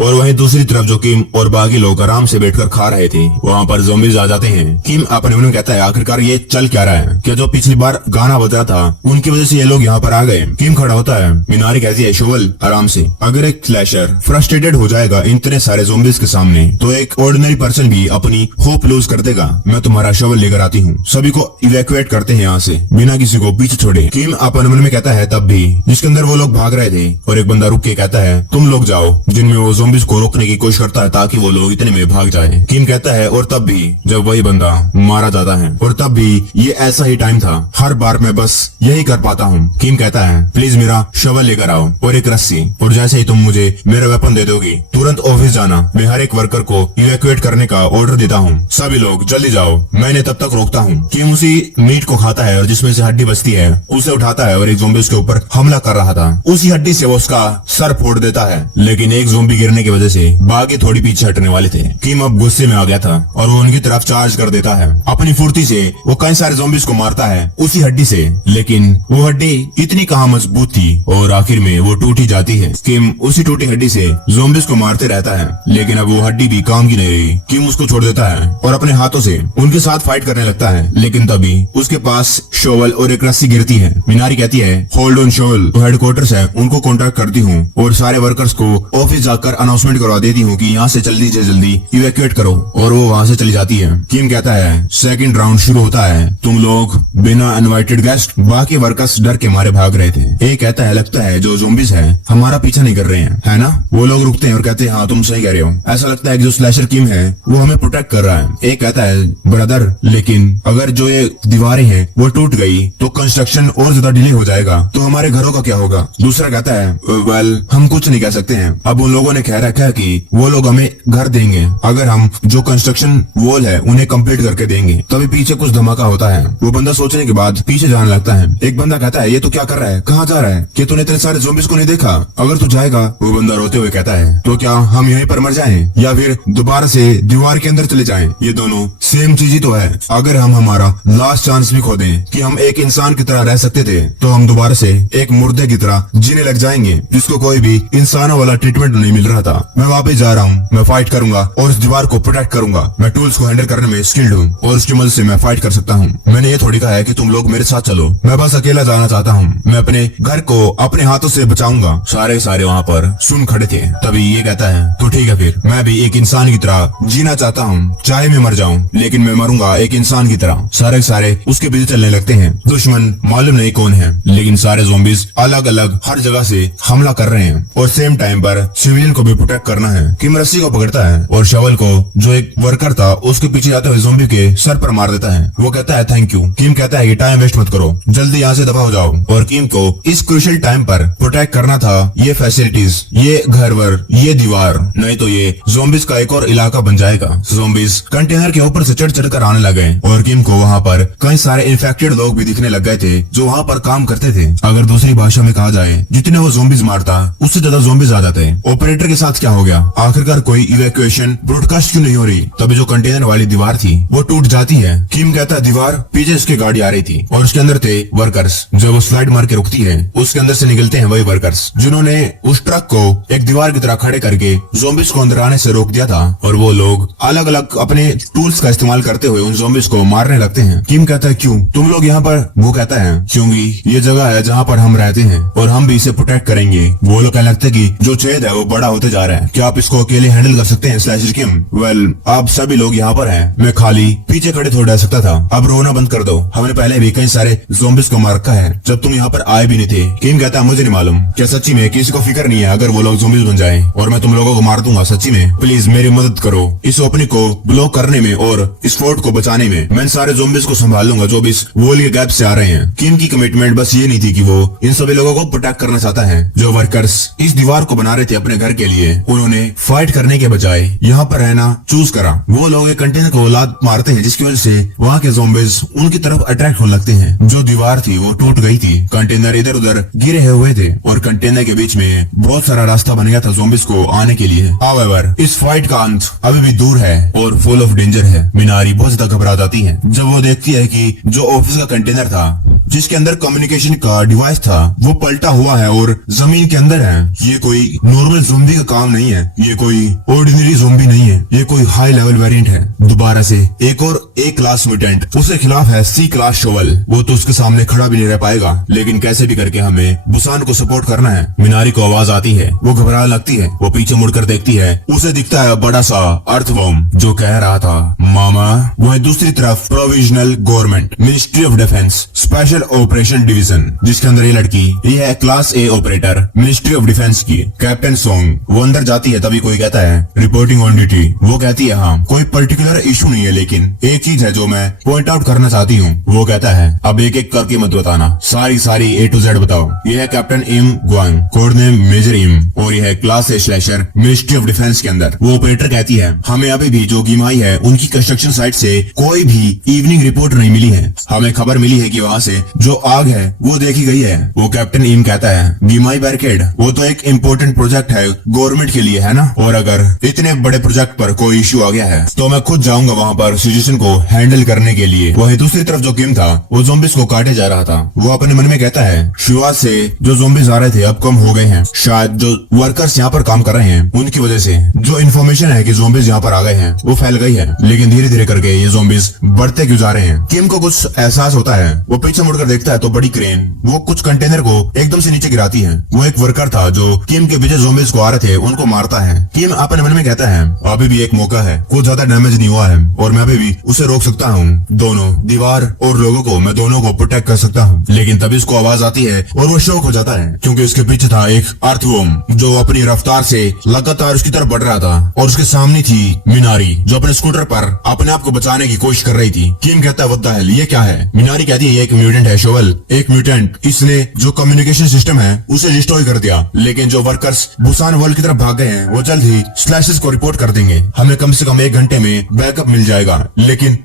और वहीं दूसरी तरफ जो किम और बाकी लोग आराम से बैठकर खा रहे थे वहाँ पर ज़ोंबीज आ जाते हैं। किम अपने मन में कहता है आखिरकार ये चल क्या रहा है, क्या जो पिछली बार गाना बजा था उनकी वजह से ये लोग यहाँ पर आ गए। किम खड़ा होता है। मिनारी कहती है शोवल आराम से, अगर एक स्लैशर फ्रस्ट्रेटेड हो जाएगा इतने सारे ज़ोंबीज के सामने तो एक ऑर्डिनरी पर्सन भी अपनी होप लूज कर देगा। मैं तुम्हारा शोवल लेकर आती हूँ, सभी को इवैक्यूएट करते हैं यहाँ से बिना किसी को पीछे छोड़े। किम अपने मन में कहता है तब भी जिसके अंदर वो लोग भाग रहे थे और एक बंदा रुक के कहता है तुम लोग जाओ, जिनमें वो ज़ोंबीज को रोकने की कोशिश करता है ताकि वो लोग इतने में भाग जाए। किम कहता है और तब भी जब वही बंदा मारा जाता है और तब भी ये ऐसा ही टाइम था, हर बार मैं बस यही कर पाता हूँ। किम कहता है प्लीज मेरा शवल लेकर आओ और एक रस्सी, और जैसे ही तुम मुझे मेरा वेपन दे दोगी तुरंत ऑफिस जाना। मैं हर एक वर्कर को इवैक्यूएट करने का ऑर्डर देता हूँ, सभी लोग जल्दी जाओ, मैंने तब तक रोकता हूँ। किम उसी मीट को खाता है और जिसमें से हड्डी बचती है उसे उठाता है और एक ज़ोंबी उसके ऊपर हमला कर रहा था। उसी हड्डी से वो उसका सर फोड़ देता है, लेकिन एक ज़ोंबी गिरने की वजह से बाकी थोड़ी पीछे हटने वाले थे। किम अब गुस्से में आ गया था और वो उनकी तरफ चार्ज कर देता है। अपनी फुर्ती से वो कई सारे ज़ोंबीज को मारता है उसी हड्डी से, लेकिन वो हड्डी इतनी कहाँ मजबूत थी और आखिर में वो टूट ही जाती है। किम उसी टूटी हड्डी से ज़ोंबीज को मारते रहता है, लेकिन अब वो हड्डी भी काम की नहीं रही। किम उसको छोड़ देता है और अपने हाथों से उनके साथ फाइट करने लगता है, लेकिन तभी उसके पास शोवल और एक रस्सी गिरती है। मिनारी कहती है होल्ड ऑन शोवल, तो हेडक्वार्टर्स है उनको कॉन्टेक्ट करती हूँ और सारे वर्कर्स को ऑफिस जाकर अनाउंसमेंट करवा देती हूँ कि यहाँ से जल्दी से जल्दी इवैक्यूएट करो, और वो वहाँ से चली जाती है। किम कहता है सेकंड राउंड शुरू होता है, तुम लोग बिना इनवाइटेड गेस्ट। बाकी वर्कर्स डर के मारे भाग रहे थे। एक कहता है लगता है जो ज़ोंबीज है हमारा पीछा नहीं कर रहे हैं, है ना। वो लोग रुकते हैं और कहते हैं हाँ तुम सही कह रहे हो, ऐसा लगता है कि जो स्लैशर किम है वो हमें प्रोटेक्ट कर रहा है। एक कहता है ब्रदर लेकिन अगर जो ये दीवारें हैं वो टूट गई तो कंस्ट्रक्शन और ज्यादा डिले हो जाएगा, तो हमारे घरों का क्या होगा। दूसरा कहता है वेल हम कुछ नहीं कह सकते हैं, अब उन लोगों ने कह रखा है कि वो लोग हमें घर देंगे अगर हम जो कंस्ट्रक्शन वॉल है उन्हें कंप्लीट करके देंगे। तभी पीछे कुछ धमाका होता है। वो बंदा सोचने के बाद पीछे जाने लगता है। एक बंदा कहता है ये तो क्या कर रहा है, कहाँ जा रहा है, कि तूने इतने सारे ज़ोंबीज को नहीं देखा, अगर तू जाएगा। वो बंदा रोते हुए कहता है तो क्या हम यहीं पर मर जाएं या फिर दोबारा से दीवार के अंदर चले जाएं, ये दोनों सेम चीज ही तो है। अगर हम हमारा लास्ट चांस भी खो दें कि हम एक इंसान की तरह रह सकते थे तो हम दोबारा से एक मुर्दे की तरह जीने लग जाएंगे जिसको कोई भी इंसानों वाला ट्रीटमेंट नहीं मिल रहा था। मैं वापस जा रहा हूँ, मैं फाइट करूंगा और उस दीवार को प्रोटेक्ट करूंगा। मैं टूल्स को हैंडल करने में स्किल्ड हूँ और उसकी मदद से मैं फाइट कर सकता हूँ। मैंने ये थोड़ी कहा है कि तुम लोग मेरे साथ चलो, मैं बस अकेला जाना चाहता हूँ, मैं अपने घर को अपने हाथों से बचाऊंगा। सारे वहाँ पर सुन खड़े थे। तभी ये कहता है तो ठीक है फिर मैं भी एक इंसान की तरह जीना चाहता हूँ, चाहे मैं मर जाऊँ लेकिन मैं मरूंगा एक इंसान की तरह। सारे उसके पीछे चलने लगते हैं। दुश्मन मालूम नहीं कौन है, लेकिन सारे ज़ोंबीज अलग अलग हर जगह से हमला कर रहे हैं और सेम टाइम पर सिविलियन को भी प्रोटेक्ट करना है। किम रस्सी को पकड़ता है और शवल को जो एक वर्कर था उसके पीछे जाते हुए ज़ोंबी के सर पर मार देता है। वो कहता है थैंक यू। किम कहता है कि टाइम वेस्ट मत करो, जल्दी यहाँ से दफा हो जाओ, और किम को इस क्रूशियल टाइम पर प्रोटेक्ट करना था ये फैसिलिटीज, ये घर वर, ये दीवार, नहीं तो ये ज़ॉम्बीज का एक और इलाका बन जाएगा। ज़ॉम्बीज कंटेनर के ऊपर से चढ़ कर आने लगे और किम को वहाँ पर कई सारे इन्फेक्टेड लोग भी दिखने लग गए थे जो वहाँ पर काम करते थे। अगर दूसरी भाषा में कहा जाए, जितने वो ज़ॉम्बीज मारता उससे ज्यादा ज़ॉम्बीज आ जाते। ऑपरेटर के साथ क्या हो गया? आखिरकार कोई इवैक्यूएशन ब्रॉडकास्ट क्यों नहीं हो रही? तभी जो कंटेनर वाली दीवार थी वो टूट जाती है। किम कहता है दीवार पीछे उसकी गाड़ी आ रही थी और उसके अंदर थे वर्कर्स। जब वो स्लाइड मार के रुकती है उसके अंदर से निकलते हैं वही वर्कर्स जिन्होंने उस ट्रक को एक दीवार की तरह खड़े करके ज़ॉम्बीज को अंदर आने से रोक दिया था और वो लोग अलग अलग अपने टूल्स का इस्तेमाल करते हुए उन ज़ॉम्बीज को मारने लगते हैं। किम कहता है क्यों तुम लोग यहाँ पर? वो कहता है क्योंकि ये जगह है जहाँ पर हम रहते हैं और हम भी इसे प्रोटेक्ट करेंगे। वो लोग कहने लगते कि जो छेद है वो बड़ा होते जा रहा है, क्या आप इसको अकेले हैंडल कर सकते हैं स्लैशर किम? वेल, आप सभी लोग यहाँ पर हैं, मैं खाली पीछे खड़े थोड़ा रह सकता था। अब रोना बंद कर दो, हमने पहले भी कई सारे ज़ॉम्बीज को मार रखा है जब तुम यहाँ पर आए भी नहीं थे। किम कहता है मुझे नहीं मालूम, क्या सच्ची में किसी को फिक्र नहीं है अगर वो लोग ज़ॉम्बीज बन जाए और मैं तुम लोगों को मार दूंगा? सच्ची में प्लीज मेरी मदद करो, इस ओपनिंग को ब्लॉक करने में और इस फोर्ट को बचाने में मैं सारे ज़ॉम्बीज को संभाल लूंगा जो भी इस वॉल के गैप से आ रहे हैं। किम की कमिटमेंट बस ये नहीं थी कि वो इन सभी लोगों को प्रोटेक्ट करना चाहता है। जो वर्कर्स इस दीवार को बना रहे थे अपने घर के लिए, उन्होंने फाइट करने के बजाय यहाँ पर रहना चूज करा। वो लोग एक कंटेनर को लात मारते हैं जिसकी वजह से वहाँ के ज़ॉम्बीज उनकी तरफ अट्रैक्ट होने लगते हैं। जो दीवार थी वो टूट गई थी, कंटेनर इधर उधर गिरे हुए थे और कंटेनर के बीच में बहुत सारा रास्ता बन गया था ज़ॉम्बीज को आने के लिए। हाउएवर, इस फाइट का अंत अभी भी दूर है और फुल ऑफ डेंजर है। मिनारी बहुत ज्यादा घबरा जाती है जब वो देखती है कि जो ऑफिस का कंटेनर था जिसके अंदर कम्युनिकेशन का डिवाइस था वो पलटा हुआ है और जमीन के अंदर है। ये कोई नॉर्मल ज़ॉम्बी का काम नहीं है, ये कोई ऑर्डिनरी ज़ॉम्बी नहीं है, ये कोई हाई लेवल वेरिएंट है। दोबारा से एक और ए क्लास म्यूटेंट, उसके खिलाफ है सी क्लास शोवल। वो तो उसके सामने खड़ा भी नहीं रह पाएगा, लेकिन कैसे भी करके हमें बुसान को सपोर्ट करना है। मिनारी को आवाज आती है, वो घबराने लगती है, वो पीछे मुड़कर देखती है, उसे दिखता है बड़ा सा अर्थवर्म जो कह रहा था मामा। वह दूसरी तरफ provisional government ministry of defence special operation division जिसके अंदर ये लड़की, ये है class A operator ministry of defence की कैप्टन सोंग। वो अंदर जाती है तभी कोई कहता है रिपोर्टिंग ऑन ड्यूटी। वो कहती है हाँ कोई पर्टिकुलर इशू नहीं है, लेकिन एक चीज है जो मैं पॉइंट आउट करना चाहती हूँ। वो कहता है अब एक एक करके मत बताना, सारी ए टू जेड बताओ। ये है कैप्टन इम ग्वांग, कोड नेम मेजर इम, और ये है class A slasher ministry of defence के अंदर। वो ऑपरेटर कहती है हमें अभी भी जो गिमाई है उनकी कंस्ट्रक्शन साइट से कोई भी इवनिंग रिपोर्ट नहीं मिली है। हमें खबर मिली है कि वहाँ से जो आग है वो देखी गई है। वो कैप्टन इम कहता है गिमाई बैरिकेड वो तो एक इम्पोर्टेंट प्रोजेक्ट है गवर्नमेंट के लिए, है ना, और अगर इतने बड़े प्रोजेक्ट पर कोई इश्यू आ गया है तो मैं खुद जाऊंगा वहाँ पर सिचुएशन को हैंडल करने के लिए। वही दूसरी तरफ जो किम था वो ज़ॉम्बीज को काटे जा रहा था। वो अपने मन में कहता है शुरुआत से जो ज़ॉम्बीज आ रहे थे अब कम हो गए हैं, शायद जो वर्कर्स यहाँ पर काम कर रहे हैं उनकी वजह से जो इन्फॉर्मेशन है कि ज़ॉम्बीज यहाँ पर आ गए हैं वो फैल गई है, लेकिन धीरे धीरे करके ये ज़ॉम्बीज बढ़ते क्यों जा रहे हैं। किम को कुछ एहसास होता है, वो पीछे मुड़कर देखता है तो बड़ी क्रेन वो कुछ कंटेनर को एकदम से नीचे गिराती है। वो एक वर्कर था जो किम के पीछे ज़ॉम्बीज को आ रहे थे उनको मारता है। किम अपने मन में कहता है अभी भी एक मौका है, कुछ ज्यादा डैमेज नहीं हुआ है और मैं अभी भी उसे रोक सकता हूँ। दोनों दीवार और लोगों को मैं दोनों को प्रोटेक्ट कर सकता हूँ। लेकिन तभी उसको आवाज आती है और वो शॉक हो जाता है क्योंकि उसके पीछे था एक अर्थवर्म जो अपनी रफ्तार से लगातार उसकी तरफ बढ़ रहा था और उसके सामने थी मिनारी जो अपने स्कूटर पर अपने आप को बचाने की कोशिश कर रही थी। किम कहता है व्हाट द हेल, ये क्या है? मिनारी कहती है ये एक म्यूटेंट है शोवल, एक म्यूटेंट, इसने जो कम्युनिकेशन सिस्टम है उसे डिस्ट्रॉय कर दिया। लेकिन जो वर्कर्स बुसान वर्ल्ड की तरफ भाग गए हैं वो जल्द ही स्लैशेस को रिपोर्ट कर देंगे, हमें कम से कम 1 घंटे में बैकअप मिल जाएगा। लेकिन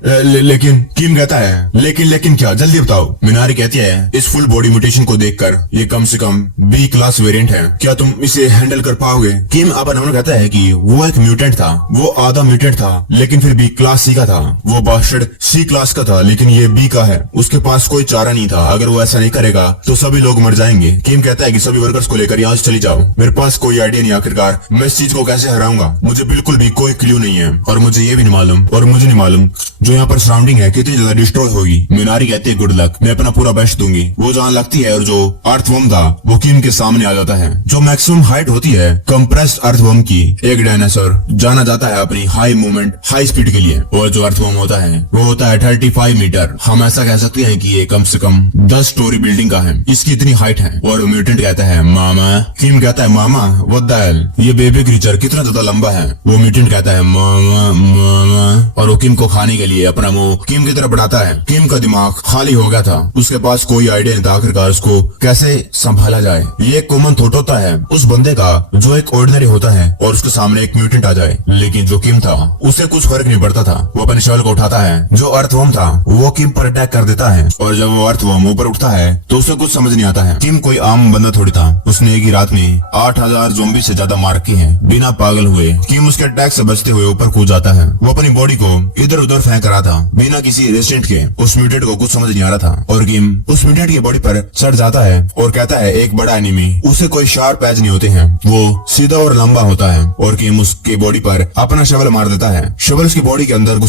किम कहता है लेकिन क्या, जल्दी बताओ। मिनारी कहती है इस फुल बॉडी म्यूटेशन को देखकर ये कम से कम बी क्लास वेरिएंट है, क्या तुम इसे हैंडल कर पाओगे? किम अपन कहता है कि वो एक म्यूटेंट था, वो आधा म्यूटेंट था लेकिन फिर बी क्लास सी का था। वो बास्टर्ड सी क्लास का था लेकिन ये बी का है। उसके पास कोई चारा नहीं था, अगर वो ऐसा नहीं करेगा तो सभी लोग मर जाएंगे। किम कहता है कि सभी वर्कर्स को लेकर यहाँ से चली जाओ, मेरे पास कोई आइडिया नहीं आखिरकार मैं इस चीज को कैसे हराऊंगा, मुझे बिल्कुल भी कोई क्लू नहीं है और मुझे ये भी नहीं मालूम जो यहाँ पर सराउंडिंग है कितनी ज्यादा डिस्ट्रॉय होगी। मिनारी कहती है गुड लक, मैं अपना पूरा बेस्ट दूंगी। वो जान लगती है और जो अर्थवर्म था वो किम के सामने आ जाता है। जो मैक्सिमम हाइट होती है कंप्रेस्ड अर्थवर्म की, एक डायनासोर जाना जाता है अपनी हाई मूवमेंट हाई स्पीड के लिए। हैं और जो अर्थवर्म होता है वो होता है 35 मीटर। हम ऐसा कह सकते हैं कि ये कम से कम 10 स्टोरी बिल्डिंग का है, इसकी इतनी हाइट है। और म्यूटेंट कहता है मामा। किम कहता है मामा व्हाट द हेल, ये बेबी क्रीचर कितना ज्यादा लंबा है। वो म्यूटेंट कहता है मामा मामा, और वो किम को खाने के लिए अपना मुंह किम की तरफ बढ़ाता है। किम का दिमाग खाली हो गया था, उसके पास कोई आइडिया नहीं था आखिरकार उसको कैसे संभाला जाए। ये एक कॉमन थॉट होता है उस बंदे का जो एक ऑर्डिनरी होता है और उसके सामने एक म्यूटेंट आ जाए, लेकिन जो किम था उसे कुछ फर्क नहीं पड़ता था। वो अपने शवल को उठाता है, जो अर्थवर्म था वो किम पर अटैक कर देता है, और जब वो अर्थवर्म ऊपर उठता है तो उसे कुछ समझ नहीं आता है। किम कोई आम बंदा थोड़ी था, उसने एक ही रात में 8000 ज़ॉम्बी से ज्यादा मार के हैं बिना पागल हुए। किम उसके अटैक से बचते हुए ऊपर कूद जाता है। वो अपनी बॉडी को इधर उधर फेंक रहा था बिना किसी रेजिस्टेंट के। उस म्यूटेंट को कुछ समझ नहीं आ रहा था और किम उस म्यूटेंट की बॉडी पर चढ़ जाता है और कहता है एक बड़ा एनिमी, उसे कोई शार्प एज नहीं होते हैं, वो सीधा और लंबा होता है। और किम उसकी बॉडी पर अपना शवल मार देता है। शवल उसकी बॉडी के अंदर घुसा